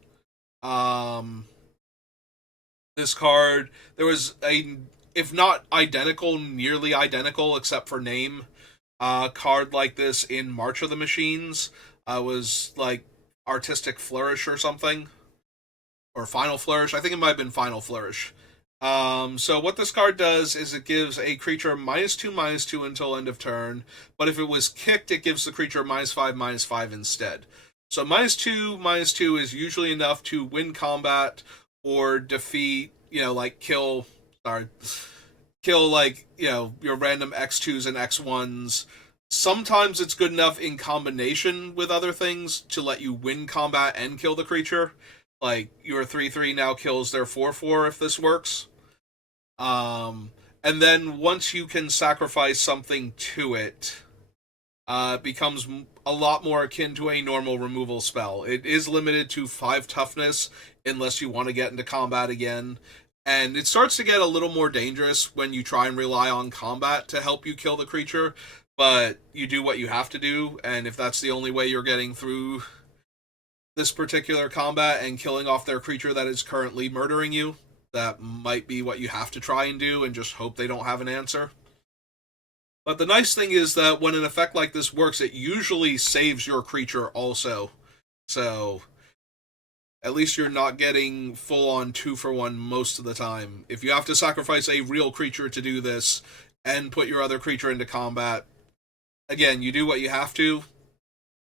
This card, there was a, if not identical, nearly identical, except for name, card like this in March of the Machines. Was like Artistic Flourish or something, or Final Flourish. I think it might have been Final Flourish. So what this card does is it gives a creature -2/-2 until end of turn, but if it was kicked, it gives the creature -5/-5 instead. So -2/-2 is usually enough to win combat or defeat, like kill like, your random X2s and X1s. Sometimes it's good enough in combination with other things to let you win combat and kill the creature. Like, your 3/3 now kills their 4/4 if this works. And then once you can sacrifice something to it, it becomes a lot more akin to a normal removal spell. It is limited to 5 toughness unless you want to get into combat again. And it starts to get a little more dangerous when you try and rely on combat to help you kill the creature, but you do what you have to do, and if that's the only way you're getting through this particular combat and killing off their creature that is currently murdering you, that might be what you have to try and do, and just hope they don't have an answer. But the nice thing is that when an effect like this works, it usually saves your creature also. So At least you're not getting full on 2-for-1 most of the time. If you have to sacrifice a real creature to do this and put your other creature into combat, again, you do what you have to.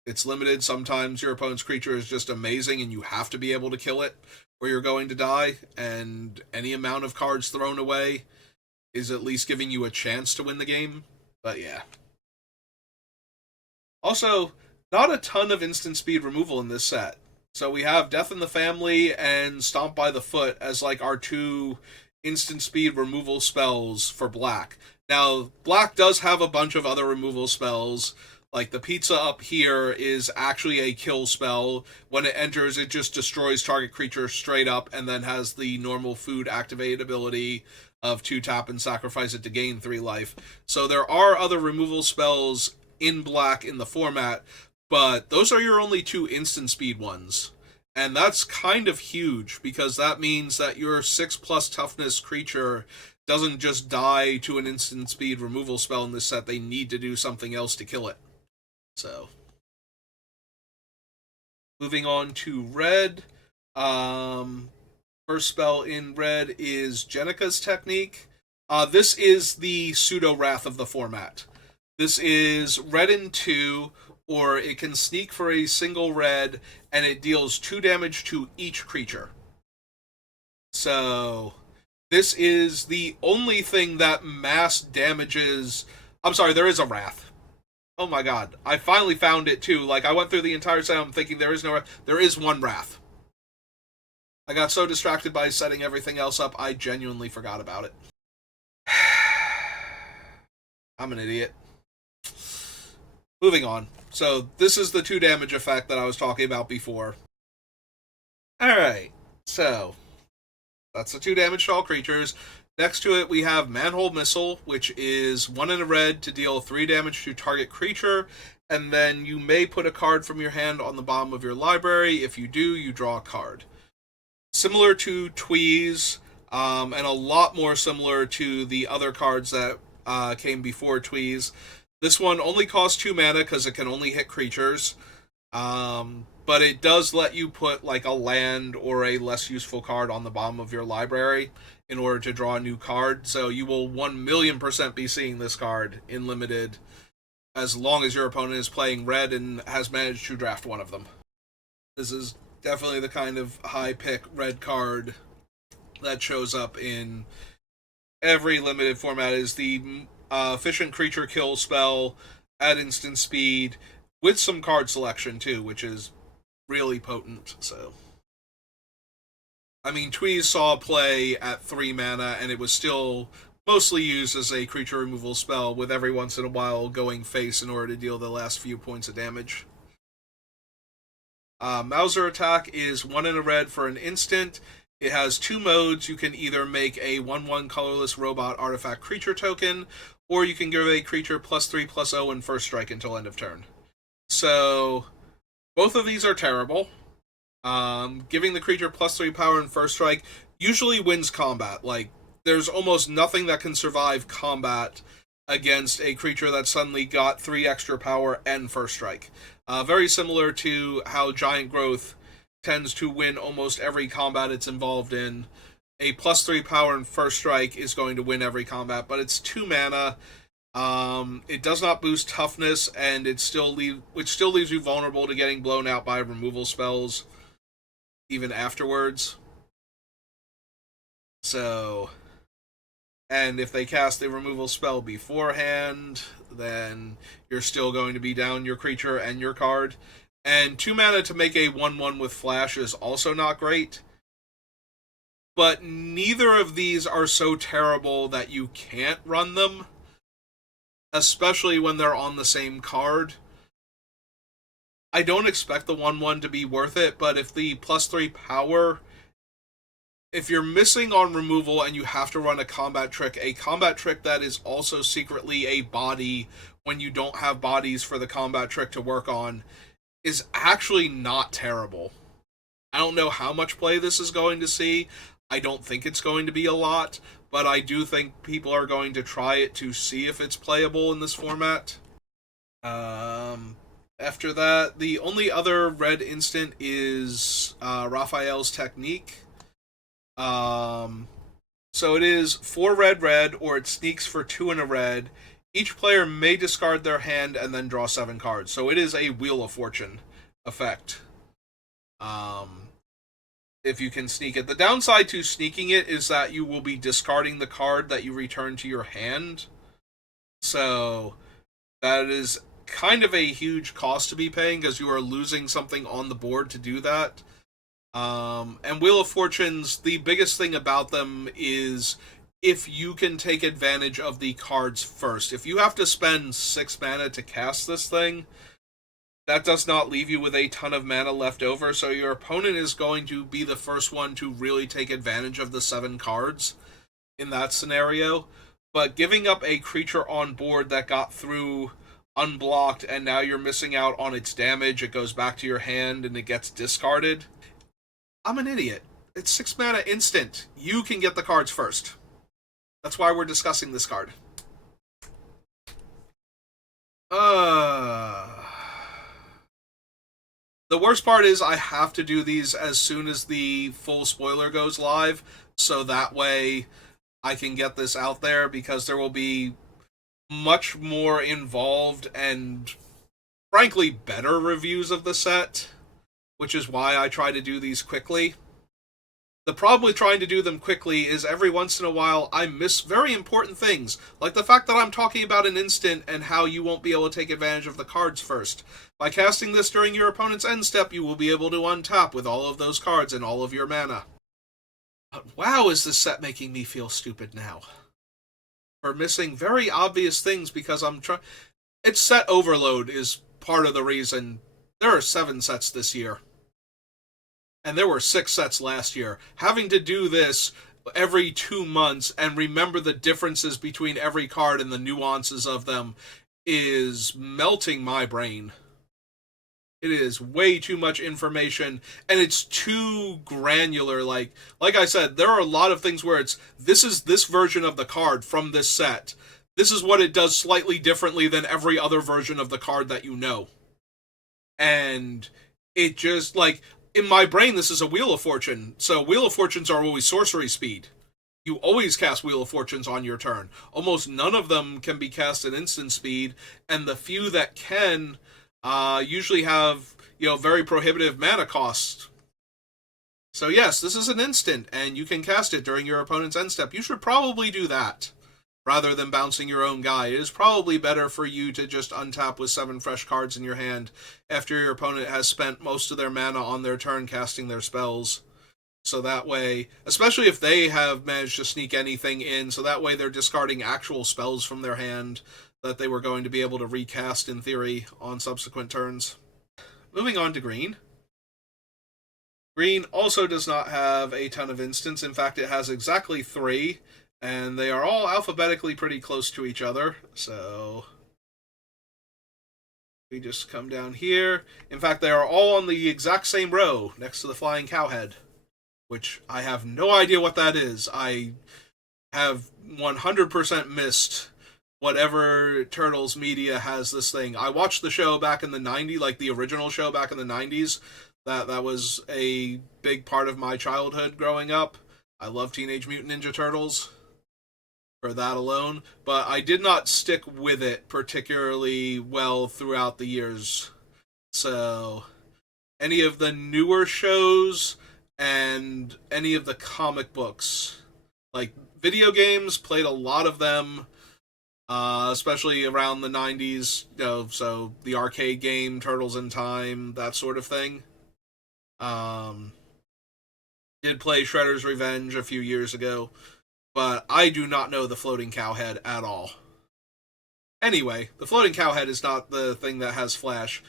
It's limited. Sometimes your opponent's creature is just amazing and you have to be able to kill it or you're going to die, and any amount of cards thrown away is at least giving you a chance to win the game. But yeah. Also, not a ton of instant speed removal in this set. So we have Death in the Family and Stomp by the Foot as like our two instant speed removal spells for black. Now, black does have a bunch of other removal spells. Like the pizza up here is actually a kill spell. When it enters, it just destroys target creature straight up and then has the normal food activated ability of 2-tap and sacrifice it to gain 3 life. So there are other removal spells in black in the format, but those are your only 2 instant speed ones. And that's kind of huge, because that means that your 6+ toughness creature doesn't just die to an instant speed removal spell in this set. They need to do something else to kill it. So, moving on to red. First spell in red is Jenika's Technique. This is the pseudo-wrath of the format. This is red and 2, or it can sneak for a single red, and it deals 2 damage to each creature. So, this is the only thing that mass damages... I'm sorry, there is a Wrath. Oh my god, I finally found it too. Like, I went through the entire set, I'm thinking there is no Wrath. There is one Wrath. I got so distracted by setting everything else up, I genuinely forgot about it. I'm an idiot. Moving on. So, this is the 2 damage effect that I was talking about before. Alright, so, that's the 2 damage to all creatures. Next to it, we have Manhole Missile, which is 1 in a red to deal 3 damage to target creature, and then you may put a card from your hand on the bottom of your library. If you do, you draw a card. Similar to Tweeze, and a lot more similar to the other cards that came before Tweeze. This one only costs 2 mana because it can only hit creatures, but it does let you put like a land or a less useful card on the bottom of your library in order to draw a new card. So you will 1,000,000% be seeing this card in Limited as long as your opponent is playing red and has managed to draft one of them. This is definitely the kind of high pick red card that shows up in every Limited format. Is the efficient creature kill spell at instant speed with some card selection too, which is really potent. So, I mean, Tweeze saw play at 3 mana, and it was still mostly used as a creature removal spell, with every once in a while going face in order to deal the last few points of damage. Mauser Attack is 1 in a red for an instant. It has 2 modes. You can either make a 1/1 colorless robot artifact creature token, or you can give a creature +3/+0 and first strike until end of turn. So, both of these are terrible. Giving the creature +3 power and first strike usually wins combat. Like, there's almost nothing that can survive combat against a creature that suddenly got 3 extra power and first strike. Very similar to how Giant Growth tends to win almost every combat it's involved in. A +3 power and first strike is going to win every combat, but it's 2 mana. It does not boost toughness, and which still leaves you vulnerable to getting blown out by removal spells even afterwards. So, and if they cast a removal spell beforehand, then you're still going to be down your creature and your card. And 2 mana to make a 1/1 with flash is also not great. But neither of these are so terrible that you can't run them, especially when they're on the same card. I don't expect the 1/1 to be worth it, but if the +3 power, if you're missing on removal and you have to run a combat trick that is also secretly a body when you don't have bodies for the combat trick to work on, is actually not terrible. I don't know how much play this is going to see. I don't think it's going to be a lot, but I do think people are going to try it to see if it's playable in this format. After that, the only other red instant is Raphael's Technique. Um, so it is 4 red red, or it sneaks for 2 in a red. Each player may discard their hand and then draw 7 cards. So it is a Wheel of Fortune effect. Um, if you can sneak it. The downside to sneaking it is that you will be discarding the card that you return to your hand. So that is kind of a huge cost to be paying because you are losing something on the board to do that. And Wheel of Fortunes, the biggest thing about them is if you can take advantage of the cards first. If you have to spend 6 mana to cast this thing, that does not leave you with a ton of mana left over, so your opponent is going to be the first one to really take advantage of the 7 cards in that scenario. But giving up a creature on board that got through unblocked and now you're missing out on its damage, it goes back to your hand and it gets discarded. I'm an idiot. It's 6 mana instant. You can get the cards first. That's why we're discussing this card. The worst part is I have to do these as soon as the full spoiler goes live, so that way I can get this out there, because there will be much more involved and, frankly, better reviews of the set, which is why I try to do these quickly. The problem with trying to do them quickly is every once in a while I miss very important things, like the fact that I'm talking about an instant and how you won't be able to take advantage of the cards first. By casting this during your opponent's end step, you will be able to untap with all of those cards and all of your mana. But wow, is this set making me feel stupid now. For missing very obvious things because I'm trying... Its set overload is part of the reason. There are 7 sets this year. And there were 6 sets last year. Having to do this every 2 months and remember the differences between every card and the nuances of them is melting my brain. It is way too much information, and it's too granular. Like I said, there are a lot of things where this is this version of the card from this set. This is what it does slightly differently than every other version of the card that you know. And it just, in my brain, this is a Wheel of Fortune. So Wheel of Fortunes are always sorcery speed. You always cast Wheel of Fortunes on your turn. Almost none of them can be cast at instant speed, and the few that can usually have, very prohibitive mana costs. So yes, this is an instant, and you can cast it during your opponent's end step. You should probably do that, rather than bouncing your own guy. It is probably better for you to just untap with 7 fresh cards in your hand after your opponent has spent most of their mana on their turn casting their spells. So that way, especially if they have managed to sneak anything in, so that way they're discarding actual spells from their hand that they were going to be able to recast in theory on subsequent turns. Moving on to green. Green also does not have a ton of instants. In fact, it has exactly 3, and they are all alphabetically pretty close to each other. So we just come down here. In fact, they are all on the exact same row next to the flying cowhead, which I have no idea what that is. I have 100% missed whatever Turtles media has this thing. I watched the show back in the 90s, the original show back in the 90s. That was a big part of my childhood growing up. I love Teenage Mutant Ninja Turtles for that alone, but I did not stick with it particularly well throughout the years. So any of the newer shows and any of the comic books, video games, played a lot of them, especially around the 90s, so the arcade game, Turtles in Time, that sort of thing. Did play Shredder's Revenge a few years ago, but I do not know the floating cowhead at all. Anyway, the floating cowhead is not the thing that has flash.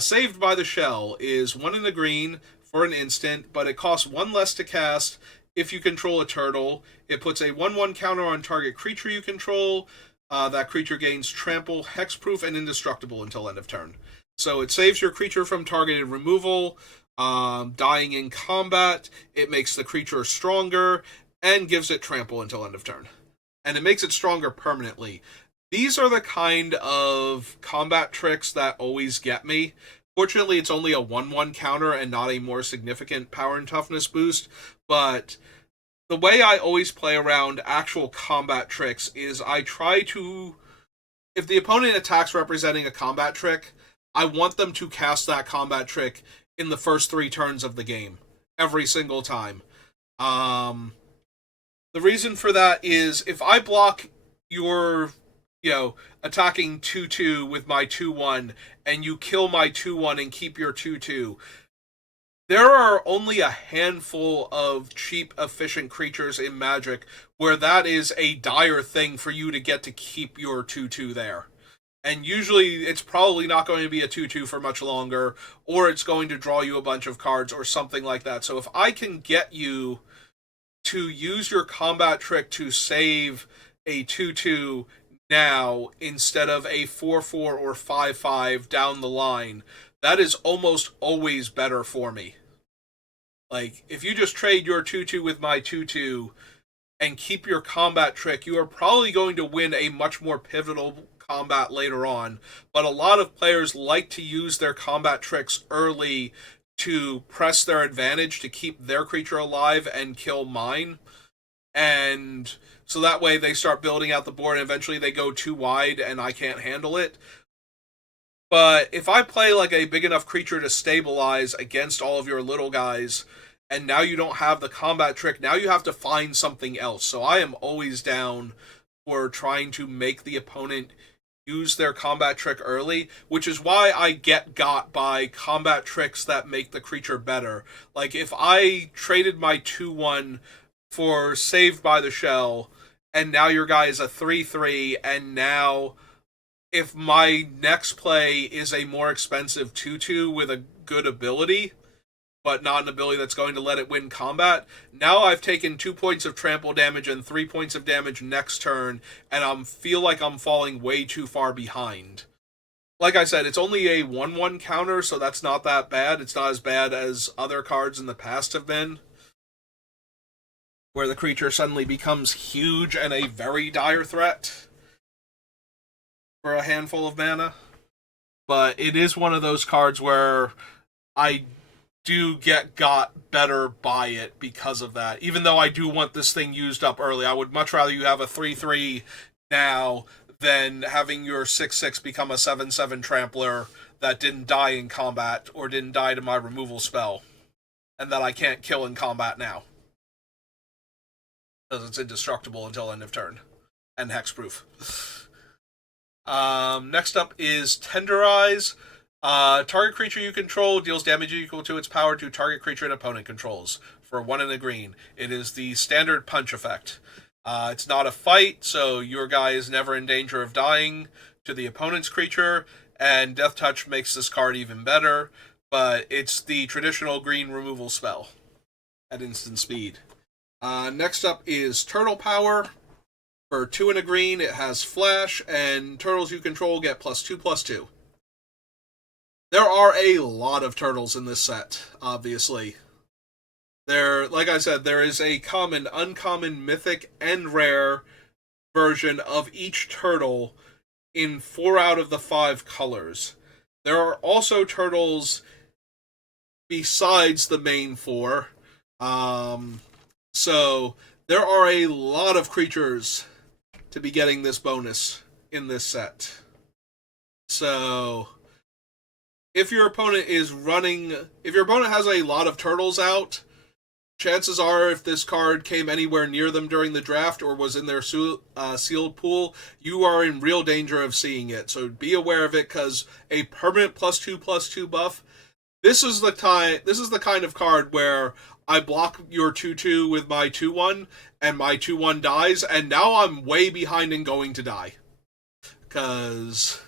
Saved by the Shell is 1 in the green for an instant, but it costs 1 less to cast if you control a turtle. It puts a 1/1 counter on target creature you control. That creature gains trample, hexproof, and indestructible until end of turn. So it saves your creature from targeted removal, dying in combat. It makes the creature stronger, and gives it trample until end of turn. And it makes it stronger permanently. These are the kind of combat tricks that always get me. Fortunately, it's only a 1-1 counter and not a more significant power and toughness boost, but the way I always play around actual combat tricks is I try to, if the opponent attacks representing a combat trick, I want them to cast that combat trick in the first 3 turns of the game every single time. Um, the reason for that is if I block your, attacking 2-2 with my 2-1 and you kill my 2-1 and keep your 2-2, there are only a handful of cheap, efficient creatures in Magic where that is a dire thing for you to get to keep your 2-2 there. And usually it's probably not going to be a 2-2 for much longer, or it's going to draw you a bunch of cards or something like that. So if I can get you to use your combat trick to save a 2-2 now instead of a 4-4 or 5-5 down the line, that is almost always better for me. Like, if you just trade your 2-2 with my 2-2 and keep your combat trick, you are probably going to win a much more pivotal combat later on. But a lot of players like to use their combat tricks early to press their advantage to keep their creature alive and kill mine. And so that way they start building out the board and eventually they go too wide and I can't handle it. But if I play like a big enough creature to stabilize against all of your little guys, and now you don't have the combat trick, now you have to find something else. So I am always down for trying to make the opponent use their combat trick early, which is why I get got by combat tricks that make the creature better. Like if I traded my 2-1 for Saved by the Shell, and now your guy is a 3-3, and now if my next play is a more expensive 2-2 with a good ability, but not an ability that's going to let it win combat, now I've taken 2 points of trample damage and 3 points of damage next turn, and I feel like I'm falling way too far behind. Like I said, it's only a 1-1 counter, so that's not that bad. It's not as bad as other cards in the past have been, where the creature suddenly becomes huge and a very dire threat for a handful of mana. But it is one of those cards where I do get got better by it because of that. Even though I do want this thing used up early, I would much rather you have a 3-3 now than having your 6-6 become a 7-7 trampler that didn't die in combat or didn't die to my removal spell and that I can't kill in combat now, because it's indestructible until end of turn and hexproof. Next up is Tenderize. Target creature you control deals damage equal to its power to target creature an opponent controls for 1 and a green. It is the standard punch effect. It's not a fight, so your guy is never in danger of dying to the opponent's creature, and Death Touch makes this card even better, but it's the traditional green removal spell at instant speed. Next up is Turtle Power. For 2 and a green, it has Flash, and turtles you control get +2/+2. There are a lot of turtles in this set, obviously. Like I said, there is a common, uncommon, mythic, and rare version of each turtle in 4 out of the 5 colors. There are also turtles besides the main 4. So there are a lot of creatures to be getting this bonus in this set. So if your opponent has a lot of turtles out, chances are if this card came anywhere near them during the draft or was in their sealed pool, you are in real danger of seeing it. So be aware of it, because a permanent +2/+2 buff, this is the kind of card where I block your 2-2 with my 2-1, and my 2-1 dies, and now I'm way behind and going to die. Because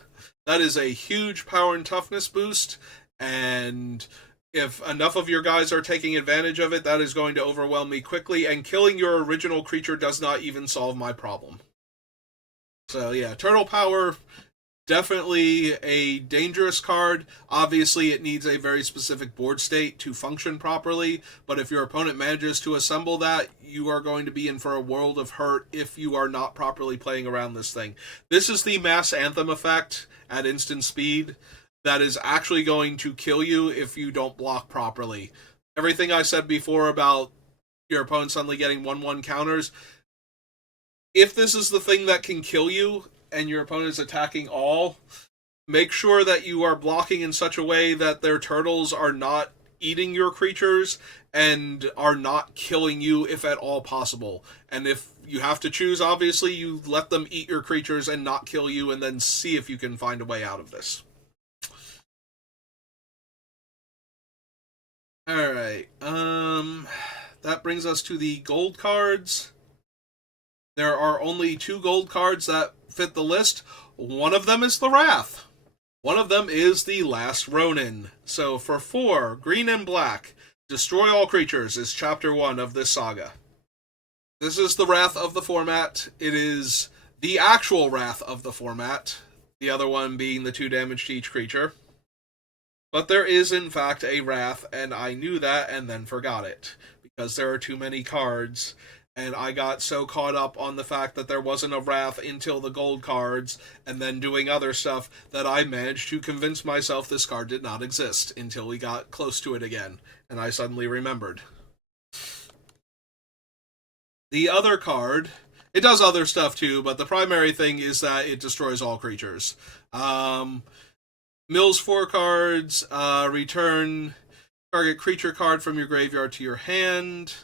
that is a huge power and toughness boost, and if enough of your guys are taking advantage of it, that is going to overwhelm me quickly, and killing your original creature does not even solve my problem. So yeah, Turtle Power Definitely a dangerous card. Obviously, it needs a very specific board state to function properly, but if your opponent manages to assemble that, you are going to be in for a world of hurt if you are not properly playing around this thing. This is the Mass Anthem effect at instant speed that is actually going to kill you if you don't block properly. Everything I said before about your opponent suddenly getting 1/1 counters, if this is the thing that can kill you and your opponent is attacking all, make sure that you are blocking in such a way that their turtles are not eating your creatures and are not killing you if at all possible. And if you have to choose, obviously, you let them eat your creatures and not kill you, and then see if you can find a way out of this. Alright, that brings us to the gold cards. There are only 2 gold cards that fit the list. One of them is the Wrath. One of them is the Last Ronin. So for 4, green and black, destroy all creatures is chapter 1 of this saga. This is the Wrath of the format. It is the actual Wrath of the format. The other one being the 2 damage to each creature. But there is, in fact, a Wrath, and I knew that and then forgot it. Because there are too many cards, and I got so caught up on the fact that there wasn't a Wrath until the gold cards, and then doing other stuff, that I managed to convince myself this card did not exist until we got close to it again, and I suddenly remembered. The other card, it does other stuff too, but the primary thing is that it destroys all creatures. Mills 4 cards, return target creature card from your graveyard to your hand,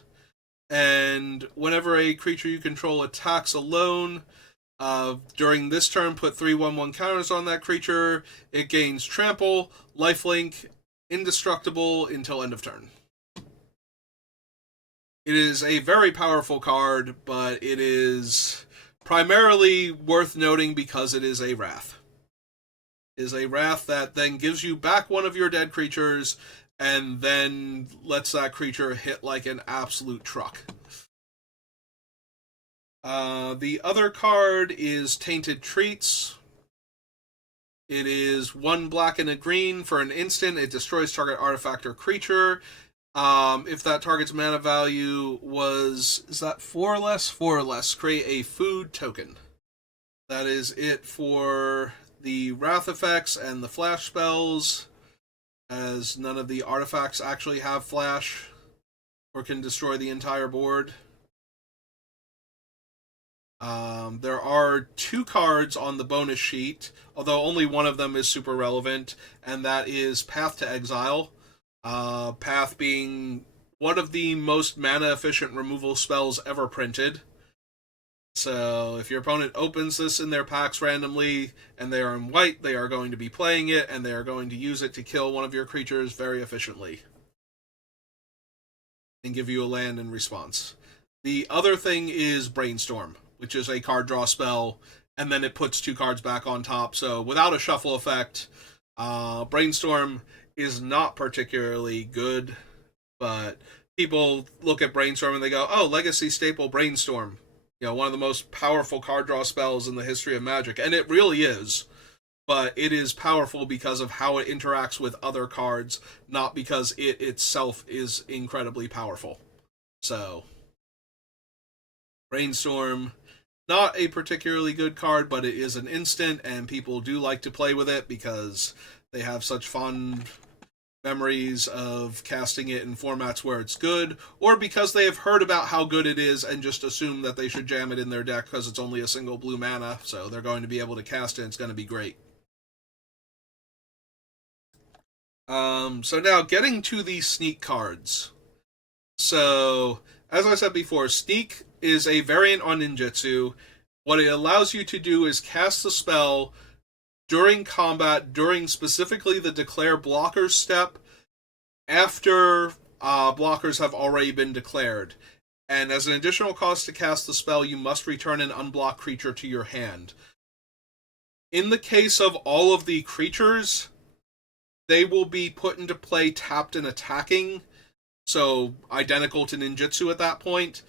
and whenever a creature you control attacks alone, during this turn, put 3/1/1 counters on that creature. It gains trample, lifelink, indestructible until end of turn. It is a very powerful card, but it is primarily worth noting because it is a Wrath. It is a Wrath that then gives you back one of your dead creatures and then lets that creature hit like an absolute truck. The other card is Tainted Treats. It is 1 black and a green. For an instant, it destroys target artifact or creature. If that target's mana value was... is that 4 or less? 4 or less. Create a food token. That is it for the Wrath effects and the flash spells, as none of the artifacts actually have flash or can destroy the entire board. There are 2 cards on the bonus sheet, although only one of them is super relevant, and that is Path to Exile. Path being one of the most mana-efficient removal spells ever printed. So if your opponent opens this in their packs randomly, and they are in white, they are going to be playing it, and they are going to use it to kill one of your creatures very efficiently. And give you a land in response. The other thing is Brainstorm, which is a card draw spell, and then it puts 2 cards back on top. So without a shuffle effect, Brainstorm is not particularly good, but people look at Brainstorm and they go, oh, Legacy staple Brainstorm. You know, one of the most powerful card draw spells in the history of Magic. And it really is. But it is powerful because of how it interacts with other cards, not because it itself is incredibly powerful. So, Brainstorm, not a particularly good card, but it is an instant, and people do like to play with it because they have such fond memories of casting it in formats where it's good, or because they have heard about how good it is and just assume that they should jam it in their deck because it's only a single blue mana, so they're going to be able to cast it and it's going to be great. So now getting to the Sneak cards. So, as I said before, Sneak is a variant on Ninjutsu. What it allows you to do is cast the spell during combat, during specifically the declare blockers step, after blockers have already been declared. And as an additional cost to cast the spell, you must return an unblocked creature to your hand. In the case of all of the creatures, they will be put into play tapped and attacking, so identical to ninjutsu at that point.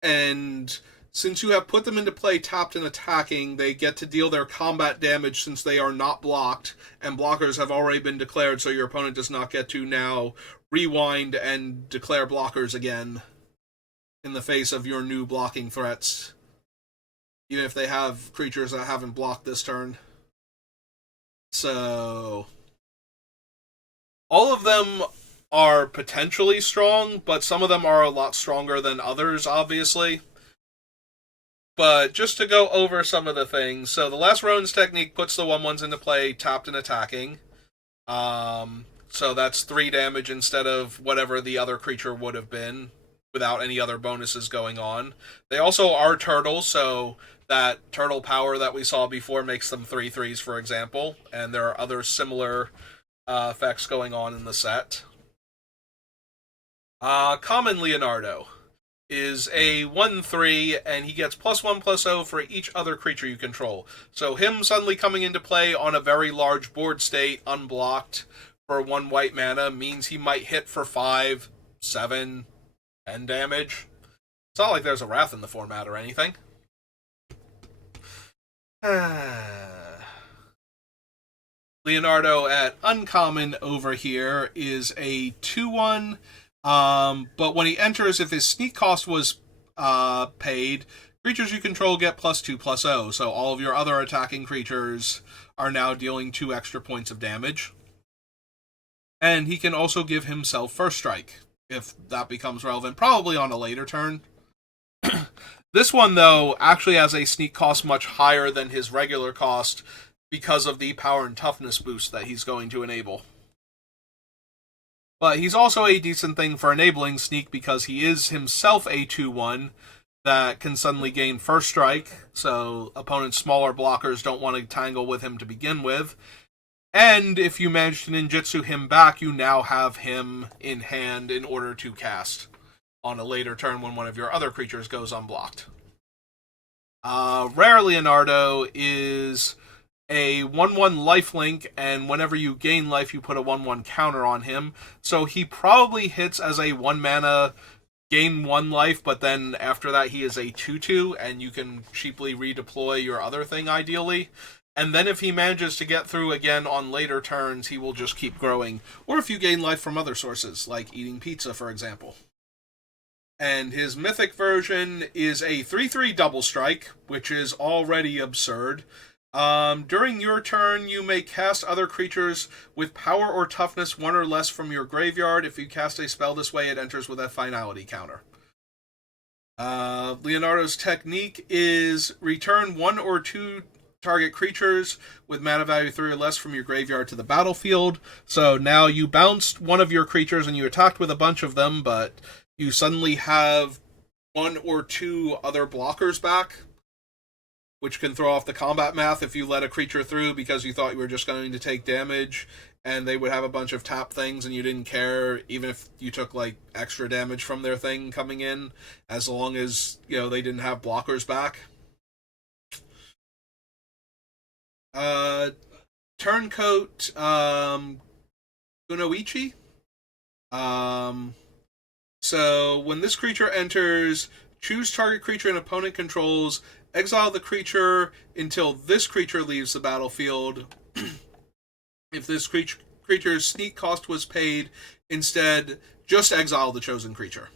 And Since you have put them into play tapped and attacking, they get to deal their combat damage since they are not blocked, and blockers have already been declared, so your opponent does not get to now rewind and declare blockers again in the face of your new blocking threats, even if they have creatures that haven't blocked this turn. So, all of them are potentially strong, but some of them are a lot stronger than others, obviously. But just to go over some of the things, so the Last Ronin's technique puts the 1/1s into play tapped and attacking. So that's 3 damage instead of whatever the other creature would have been without any other bonuses going on. They also are turtles, so that turtle power that we saw before makes them 3/3s, for example, and there are other similar effects going on in the set. Common Leonardo is a 1/3, and he gets +1/+0 for each other creature you control. So him suddenly coming into play on a very large board state, unblocked, for 1 white mana, means he might hit for 5, 7, 10 damage. It's not like there's a Wrath in the format or anything. Leonardo at uncommon over here is a 2/1. But when he enters, if his sneak cost was paid, creatures you control get +2/+0. So all of your other attacking creatures are now dealing 2 extra points of damage. And he can also give himself first strike, if that becomes relevant, probably on a later turn. This one, though, actually has a sneak cost much higher than his regular cost because of the power and toughness boost that he's going to enable. But he's also a decent thing for enabling sneak because he is himself a 2/1 that can suddenly gain first strike, so opponents' smaller blockers don't want to tangle with him to begin with. And if you manage to ninjutsu him back, you now have him in hand in order to cast on a later turn when one of your other creatures goes unblocked. Rare Leonardo is a 1/1 lifelink, and whenever you gain life, you put a 1/1 counter on him. So he probably hits as a 1 mana, gain 1 life, but then after that he is a 2/2, and you can cheaply redeploy your other thing, ideally. And then if he manages to get through again on later turns, he will just keep growing. Or if you gain life from other sources, like eating pizza, for example. And his mythic version is a 3/3 double strike, which is already absurd. During your turn, you may cast other creatures with power or toughness 1 or less from your graveyard. If you cast a spell this way, it enters with a finality counter. Leonardo's technique is return 1 or 2 target creatures with mana value 3 or less from your graveyard to the battlefield. So now you bounced one of your creatures and you attacked with a bunch of them, but you suddenly have 1 or 2 other blockers back, which can throw off the combat math if you let a creature through because you thought you were just going to take damage, and they would have a bunch of tap things and you didn't care, even if you took like extra damage from their thing coming in, as long as, you know, they didn't have blockers back. Turncoat Kunoichi. So when this creature enters, choose target creature an opponent controls, exile the creature until this creature leaves the battlefield. If this creature's sneak cost was paid, instead, just exile the chosen creature.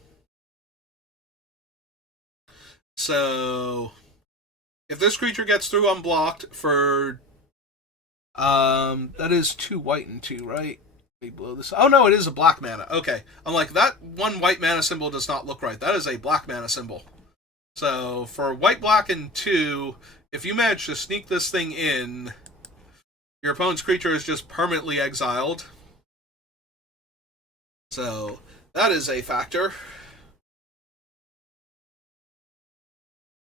So, if this creature gets through unblocked for... that is 2 white and 2, right? Let me blow this. Oh no, it is a black mana. Okay. I'm like, that 1 white mana symbol does not look right. That is a black mana symbol. So, for white, black, and 2, if you manage to sneak this thing in, your opponent's creature is just permanently exiled. So, that is a factor.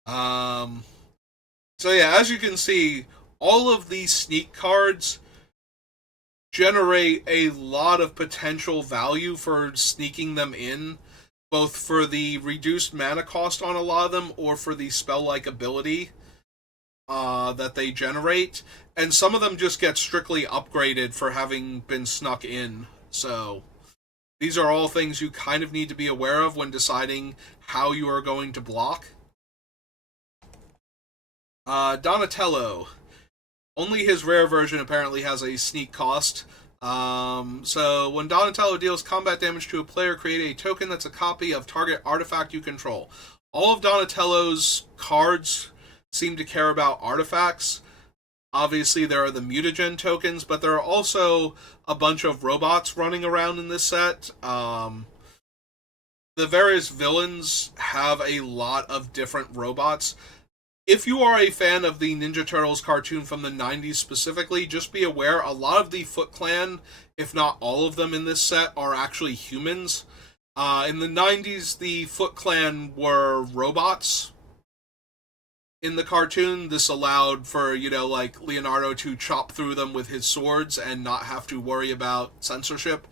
So yeah, as you can see, all of these sneak cards generate a lot of potential value for sneaking them in, both for the reduced mana cost on a lot of them or for the spell-like ability that they generate. And some of them just get strictly upgraded for having been snuck in. So these are all things you kind of need to be aware of when deciding how you are going to block. Donatello. Only his rare version apparently has a sneak cost. So when Donatello deals combat damage to a player, create a token that's a copy of target artifact you control. All of Donatello's cards seem to care about artifacts. Obviously, there are the mutagen tokens, but there are also a bunch of robots running around in this set. The various villains have a lot of different robots. If you are a fan of the Ninja Turtles cartoon from the 90s specifically, just be aware a lot of the Foot Clan, if not all of them in this set, are actually humans. In the 90s, the Foot Clan were robots. In the cartoon, this allowed for, like Leonardo to chop through them with his swords and not have to worry about censorship.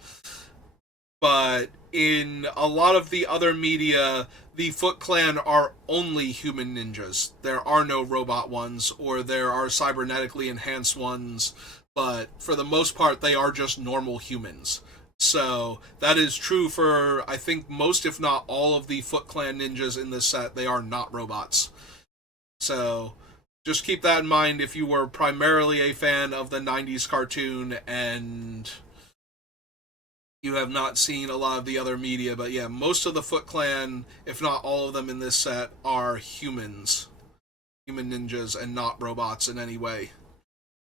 But in a lot of the other media, the Foot Clan are only human ninjas. There are no robot ones, or there are cybernetically enhanced ones, but for the most part, they are just normal humans. So that is true for, I think, most, if not all, of the Foot Clan ninjas in this set. They are not robots. So just keep that in mind if you were primarily a fan of the 90s cartoon and you have not seen a lot of the other media. But yeah, most of the Foot Clan, if not all of them in this set, are humans. Human ninjas and not robots in any way.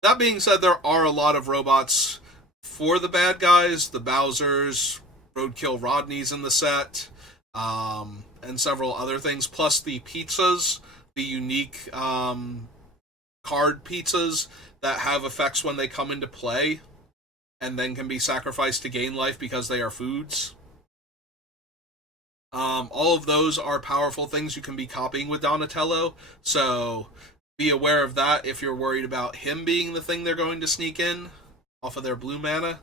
That being said, there are a lot of robots for the bad guys. The Bowsers, Roadkill Rodneys in the set, and several other things. Plus the pizzas, the unique card pizzas that have effects when they come into play and then can be sacrificed to gain life because they are foods. All of those are powerful things you can be copying with Donatello, so be aware of that if you're worried about him being the thing they're going to sneak in off of their blue mana.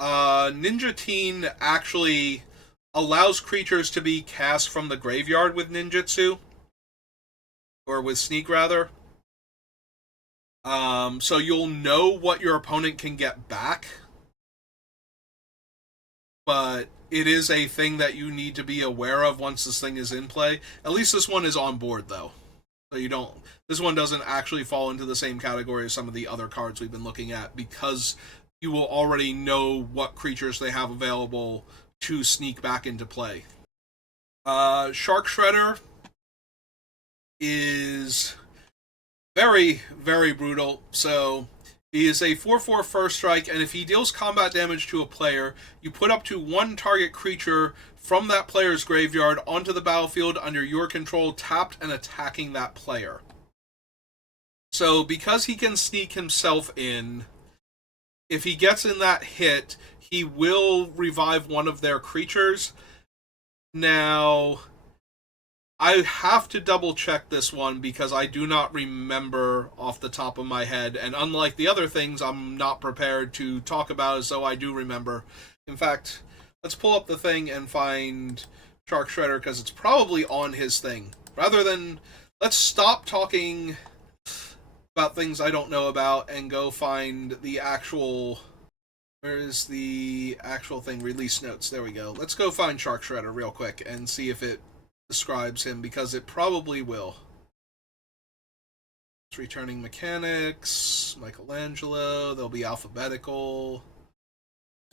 Ninja Teen actually allows creatures to be cast from the graveyard with ninjutsu, or with sneak rather. So you'll know what your opponent can get back, but it is a thing that you need to be aware of once this thing is in play. At least this one is on board, though. So you don't. This one doesn't actually fall into the same category as some of the other cards we've been looking at, because you will already know what creatures they have available to sneak back into play. Shark Shredder is very, very brutal. So he is a 4/4 first strike, and if he deals combat damage to a player, you put up to one target creature from that player's graveyard onto the battlefield under your control, tapped and attacking that player. So because he can sneak himself in, if he gets in that hit, he will revive one of their creatures. Now, I have to double check this one because I do not remember off the top of my head, and unlike the other things, I'm not prepared to talk about as though I do remember. In fact, let's pull up the thing and find Shark Shredder, because it's probably on his thing. Rather than, let's stop talking about things I don't know about and go find the actual... Where is the actual thing? Release notes. There we go. Let's go find Shark Shredder real quick and see if it describes him, because it probably will. It's returning mechanics, Michelangelo, they'll be alphabetical.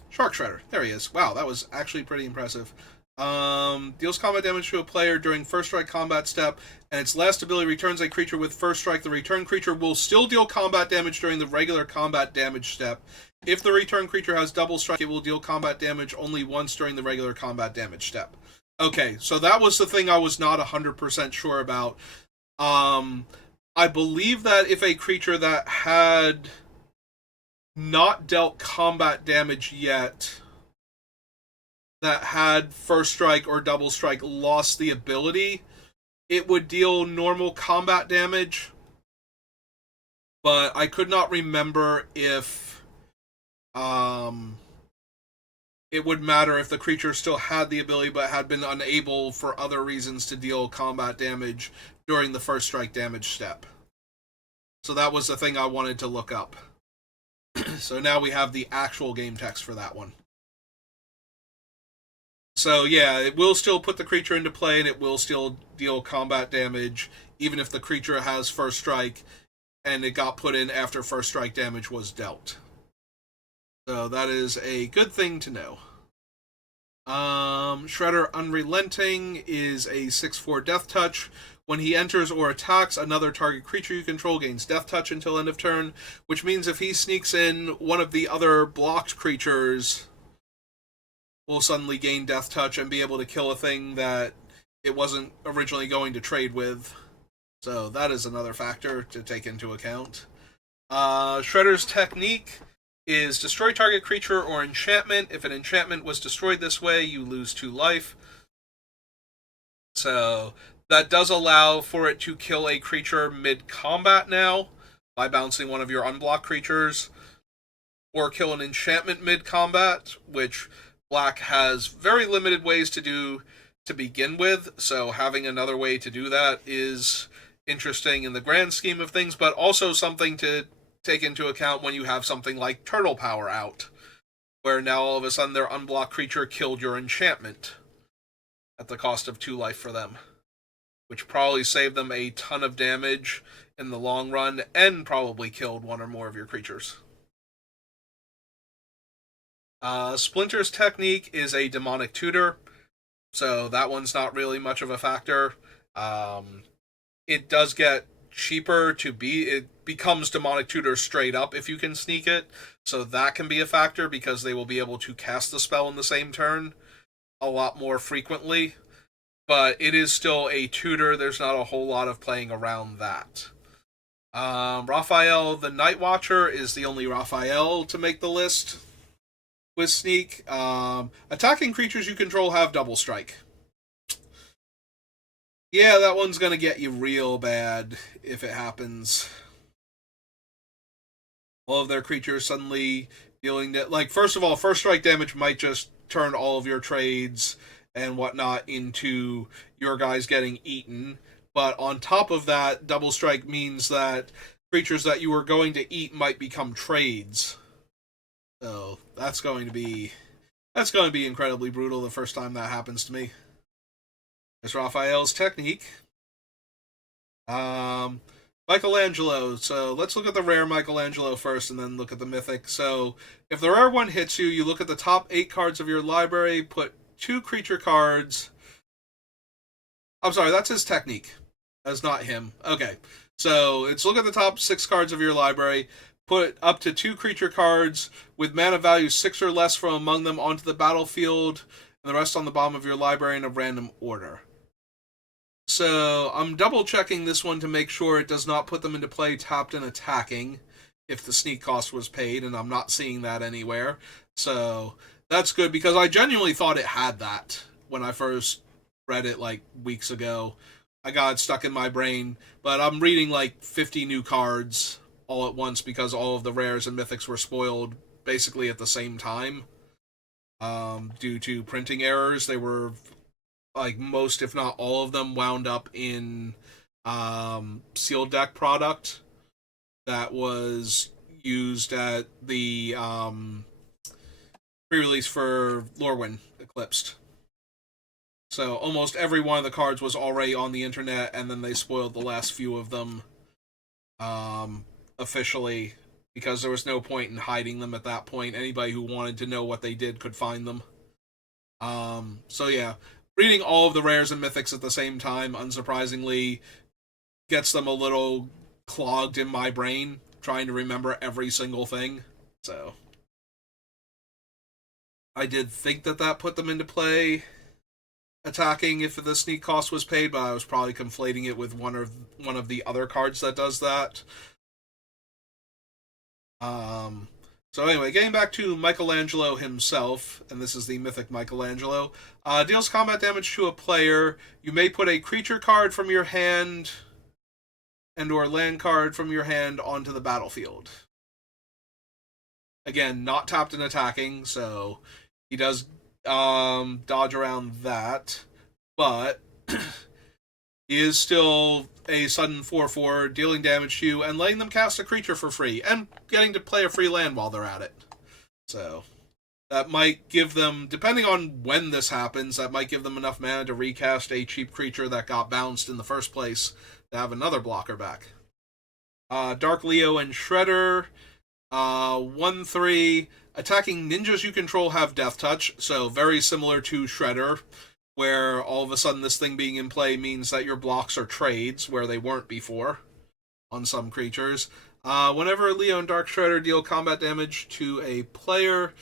Shark Shredder, there he is. Wow, that was actually pretty impressive. Deals combat damage to a player during first strike combat step, and its last ability returns a creature with first strike. The return creature will still deal combat damage during the regular combat damage step. If the return creature has double strike, it will deal combat damage only once during the regular combat damage step. Okay, so that was the thing I was not 100% sure about. I believe that if a creature that had not dealt combat damage yet, that had first strike or double strike, lost the ability, it would deal normal combat damage. But I could not remember if it would matter if the creature still had the ability but had been unable for other reasons to deal combat damage during the first strike damage step. So that was the thing I wanted to look up. So now we have the actual game text for that one. So yeah, it will still put the creature into play, and it will still deal combat damage even if the creature has first strike, and it got put in after first strike damage was dealt. So that is a good thing to know. Shredder Unrelenting is a 6/4 Death Touch. When he enters or attacks, another target creature you control gains Death Touch until end of turn, which means if he sneaks in, one of the other blocked creatures will suddenly gain Death Touch and be able to kill a thing that it wasn't originally going to trade with. So that is another factor to take into account. Shredder's Technique is destroy target creature or enchantment. If an enchantment was destroyed this way, you lose 2 life. So that does allow for it to kill a creature mid-combat now by bouncing one of your unblocked creatures, or kill an enchantment mid-combat, which Black has very limited ways to do to begin with, so having another way to do that is interesting in the grand scheme of things, but also something to take into account when you have something like Turtle Power out, where now all of a sudden their unblocked creature killed your enchantment at the cost of 2 life for them, which probably saved them a ton of damage in the long run and probably killed one or more of your creatures. Splinter's Technique is a Demonic Tutor, so that one's not really much of a factor. It does get cheaper to be. It becomes Demonic Tutor straight up if you can sneak it, so that can be a factor because they will be able to cast the spell in the same turn a lot more frequently. But it is still a tutor. There's not a whole lot of playing around that. Raphael the Night Watcher is the only Raphael to make the list with Sneak. Attacking creatures you control have double strike. Yeah, that one's gonna get you real bad if it happens. All of their creatures suddenly dealing that, like, first of all, first strike damage might just turn all of your trades and whatnot into your guys getting eaten. But on top of that, double strike means that creatures that you were going to eat might become trades. So that's going to be incredibly brutal the first time that happens to me. There's Raphael's Technique. Michelangelo. So let's look at the rare Michelangelo first and then look at the mythic. So if the rare one hits you, you look at the top 8 cards of your library, put 2 creature cards. I'm sorry, that's his technique. That's not him. Okay. So it's look at the top 6 cards of your library, put up to 2 creature cards with mana value 6 or less from among them onto the battlefield, and the rest on the bottom of your library in a random order. So I'm double checking this one to make sure it does not put them into play tapped and attacking if the sneak cost was paid, and I'm not seeing that anywhere. So that's good because I genuinely thought it had that when I first read it like weeks ago. I got it stuck in my brain, but I'm reading like 50 new cards all at once because all of the rares and mythics were spoiled basically at the same time. Due to printing errors, they were like most, if not all of them, wound up in sealed deck product that was used at the pre-release for Lorwyn Eclipsed. So almost every one of the cards was already on the internet, and then they spoiled the last few of them officially because there was no point in hiding them at that point. Anybody who wanted to know what they did could find them. So yeah, reading all of the rares and mythics at the same time, unsurprisingly, gets them a little clogged in my brain, trying to remember every single thing. So I did think that put them into play attacking if the sneak cost was paid, but I was probably conflating it with one of the other cards that does that. So anyway, getting back to Michelangelo himself, and this is the Mythic Michelangelo, deals combat damage to a player. You may put a creature card from your hand and or land card from your hand onto the battlefield. Again, not tapped and attacking, so he does dodge around that, but he is still a sudden 4/4, dealing damage to you and letting them cast a creature for free, and getting to play a free land while they're at it. So that might give them, depending on when this happens, that might give them enough mana to recast a cheap creature that got bounced in the first place to have another blocker back. Dark Leo and Shredder. 1-3. Attacking ninjas you control have Death Touch, so very similar to Shredder, where all of a sudden this thing being in play means that your blocks are trades, where they weren't before on some creatures. Whenever Leo and Dark Shredder deal combat damage to a player,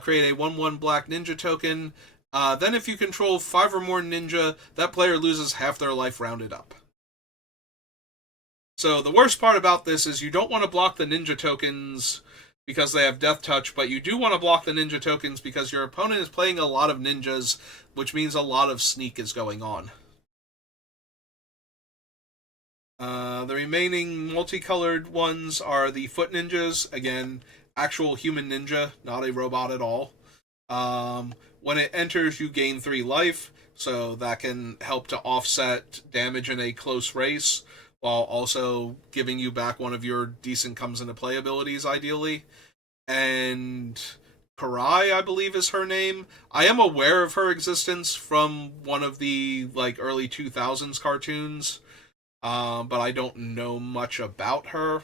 create a 1/1 black ninja token. Then if you control 5 or more ninja, that player loses half their life rounded up. So the worst part about this is you don't want to block the ninja tokens because they have Death Touch, but you do want to block the ninja tokens because your opponent is playing a lot of ninjas, which means a lot of sneak is going on. The remaining multicolored ones are the Foot Ninjas. Again, actual human ninja, not a robot at all. When it enters, you gain 3 life, so that can help to offset damage in a close race, while also giving you back one of your decent comes into play abilities, ideally. And Karai, I believe, is her name. I am aware of her existence from one of the early 2000s cartoons, but I don't know much about her.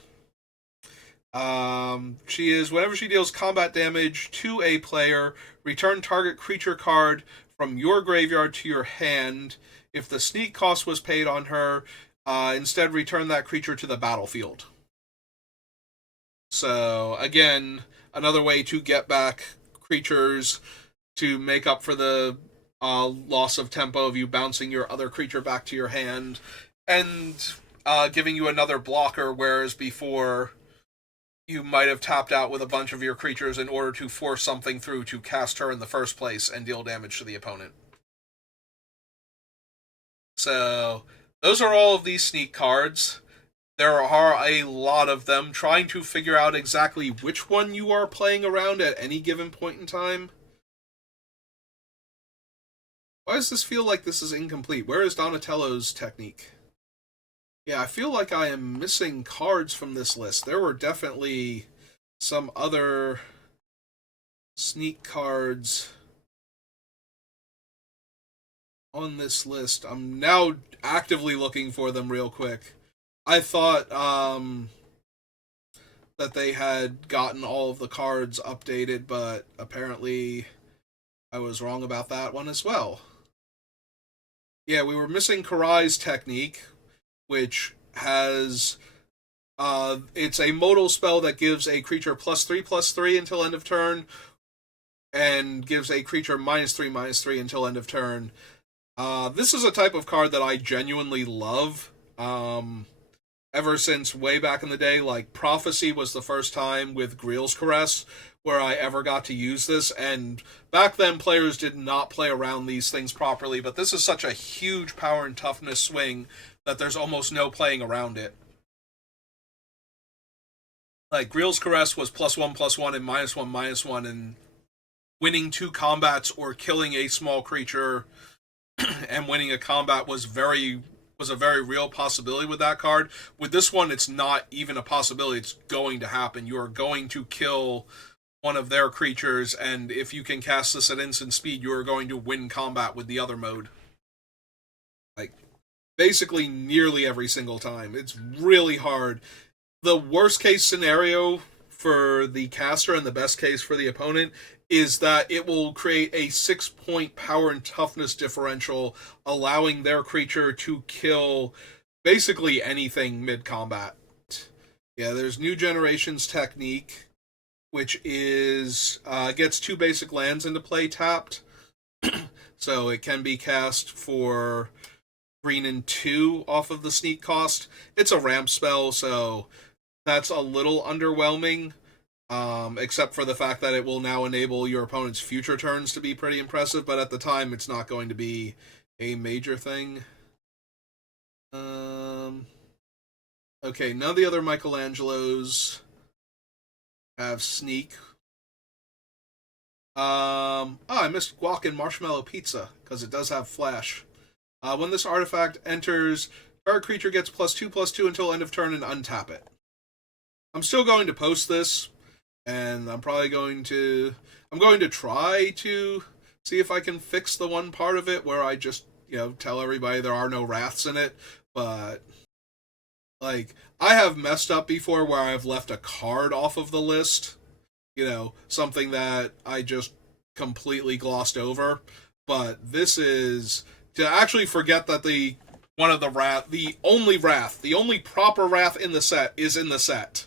She is, whenever she deals combat damage to a player, return target creature card from your graveyard to your hand. If the sneak cost was paid on her, instead return that creature to the battlefield. So, again, another way to get back creatures to make up for the loss of tempo of you bouncing your other creature back to your hand, and giving you another blocker, whereas before you might have tapped out with a bunch of your creatures in order to force something through to cast her in the first place and deal damage to the opponent. So, those are all of these sneak cards. There are a lot of them. Trying to figure out exactly which one you are playing around at any given point in time. Why does this feel like this is incomplete? Where is Donatello's technique? Yeah, I feel like I am missing cards from this list. There were definitely some other sneak cards on this list. I'm now actively looking for them real quick. I thought that they had gotten all of the cards updated, but apparently I was wrong about that one as well. Yeah, we were missing Karai's technique, which has it's a modal spell that gives a creature +3/+3 until end of turn, and gives a creature -3/-3 until end of turn. This is a type of card that I genuinely love. Ever since way back in the day, Prophecy was the first time with Greel's Caress where I ever got to use this, and back then players did not play around these things properly, but this is such a huge power and toughness swing that there's almost no playing around it. Greel's Caress was +1/+1 and -1/-1, and winning 2 combats or killing a small creature and winning a combat was a very real possibility with that card. With this one, it's not even a possibility. It's going to happen. You are going to kill one of their creatures, and if you can cast this at instant speed, you are going to win combat with the other mode. Basically nearly every single time. It's really hard. The worst case scenario for the caster and the best case for the opponent is that it will create a 6-point power and toughness differential, allowing their creature to kill basically anything mid-combat. Yeah, there's New Generation's technique, which is gets 2 basic lands into play tapped. So it can be cast for green and 2 off of the sneak cost. It's a ramp spell, so that's a little underwhelming. Except for the fact that it will now enable your opponent's future turns to be pretty impressive, but at the time it's not going to be a major thing. Okay, none of the other Michelangelos have sneak. I missed guac and marshmallow pizza, because it does have flash. When this artifact enters, target creature gets +2/+2 until end of turn and untap it. I'm still going to post this, and I'm going to try to see if I can fix the one part of it where I just, tell everybody there are no wraths in it, but Like, I have messed up before where I've left a card off of the list, something that I just completely glossed over. But this is to actually forget that the only proper wrath in the set is in the set.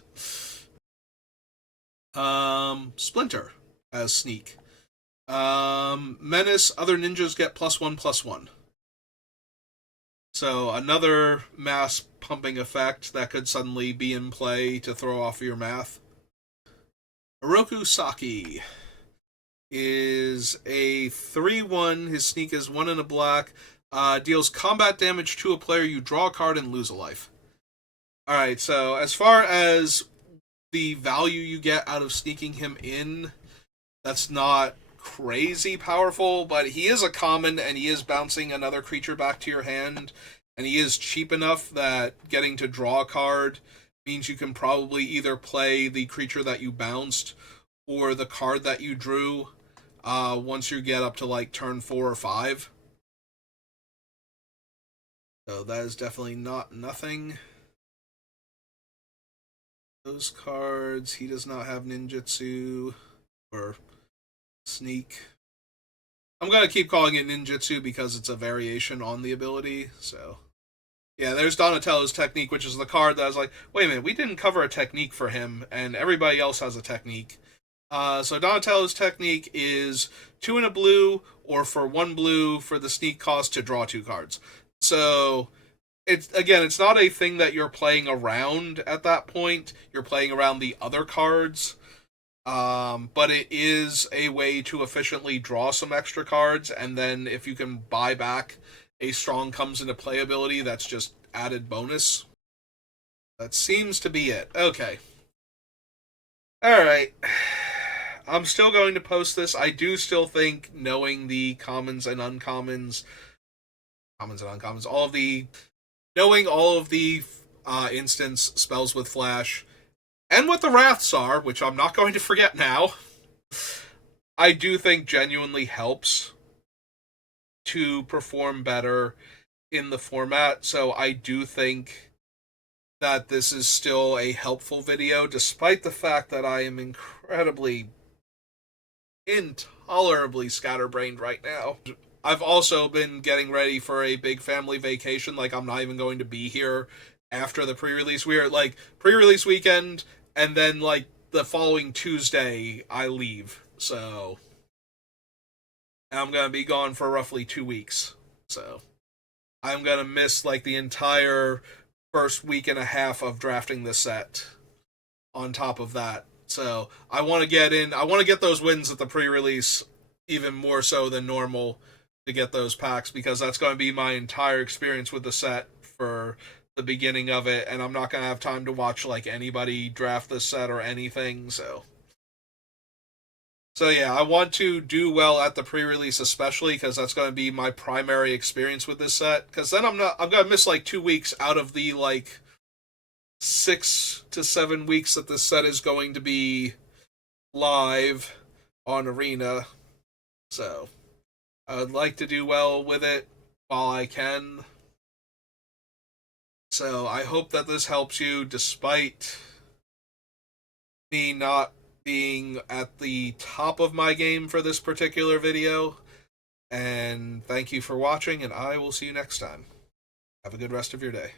Splinter as Sneak. Menace, other ninjas get +1/+1. So another mass pumping effect that could suddenly be in play to throw off your math. Oroku Saki is a 3/1. His Sneak is 1 and a black. Deals combat damage to a player. You draw a card and lose a life. Alright, so as far as the value you get out of sneaking him in, that's not crazy powerful, but he is a common and he is bouncing another creature back to your hand, and he is cheap enough that getting to draw a card means you can probably either play the creature that you bounced or the card that you drew once you get up to like turn 4 or 5. So that is definitely not nothing. Those cards, he does not have ninjutsu or sneak. I'm going to keep calling it ninjutsu because it's a variation on the ability, so. Yeah, there's Donatello's technique, which is the card that I was like, wait a minute, we didn't cover a technique for him, and everybody else has a technique. So Donatello's technique is 2 and a blue, or for 1 blue for the sneak cost to draw 2 cards. So it's not a thing that you're playing around at that point. You're playing around the other cards. But it is a way to efficiently draw some extra cards, and then if you can buy back a strong comes into play ability, that's just added bonus. That seems to be it. Okay. Alright. I'm still going to post this. I do still think knowing the commons and uncommons, knowing all of the instance spells with flash, and what the wraths are, which I'm not going to forget now, I do think genuinely helps to perform better in the format. So I do think that this is still a helpful video, despite the fact that I am intolerably scatterbrained right now. I've also been getting ready for a big family vacation. Like, I'm not even going to be here after the pre-release. We are like pre-release weekend, and then like the following Tuesday I leave. So I'm gonna be gone for roughly 2 weeks. So I'm gonna miss like the entire first week and a half of drafting the set on top of that. So I want to get those wins at the pre-release even more so than normal to get those packs, because that's going to be my entire experience with the set for the beginning of it, and I'm not going to have time to watch like anybody draft this set or anything. So yeah, I want to do well at the pre-release, especially because that's going to be my primary experience with this set, because then I'm going to miss like 2 weeks out of the like 6 to 7 weeks that this set is going to be live on Arena. So I would like to do well with it while I can. So I hope that this helps you, despite me not being at the top of my game for this particular video. And thank you for watching, and I will see you next time. Have a good rest of your day.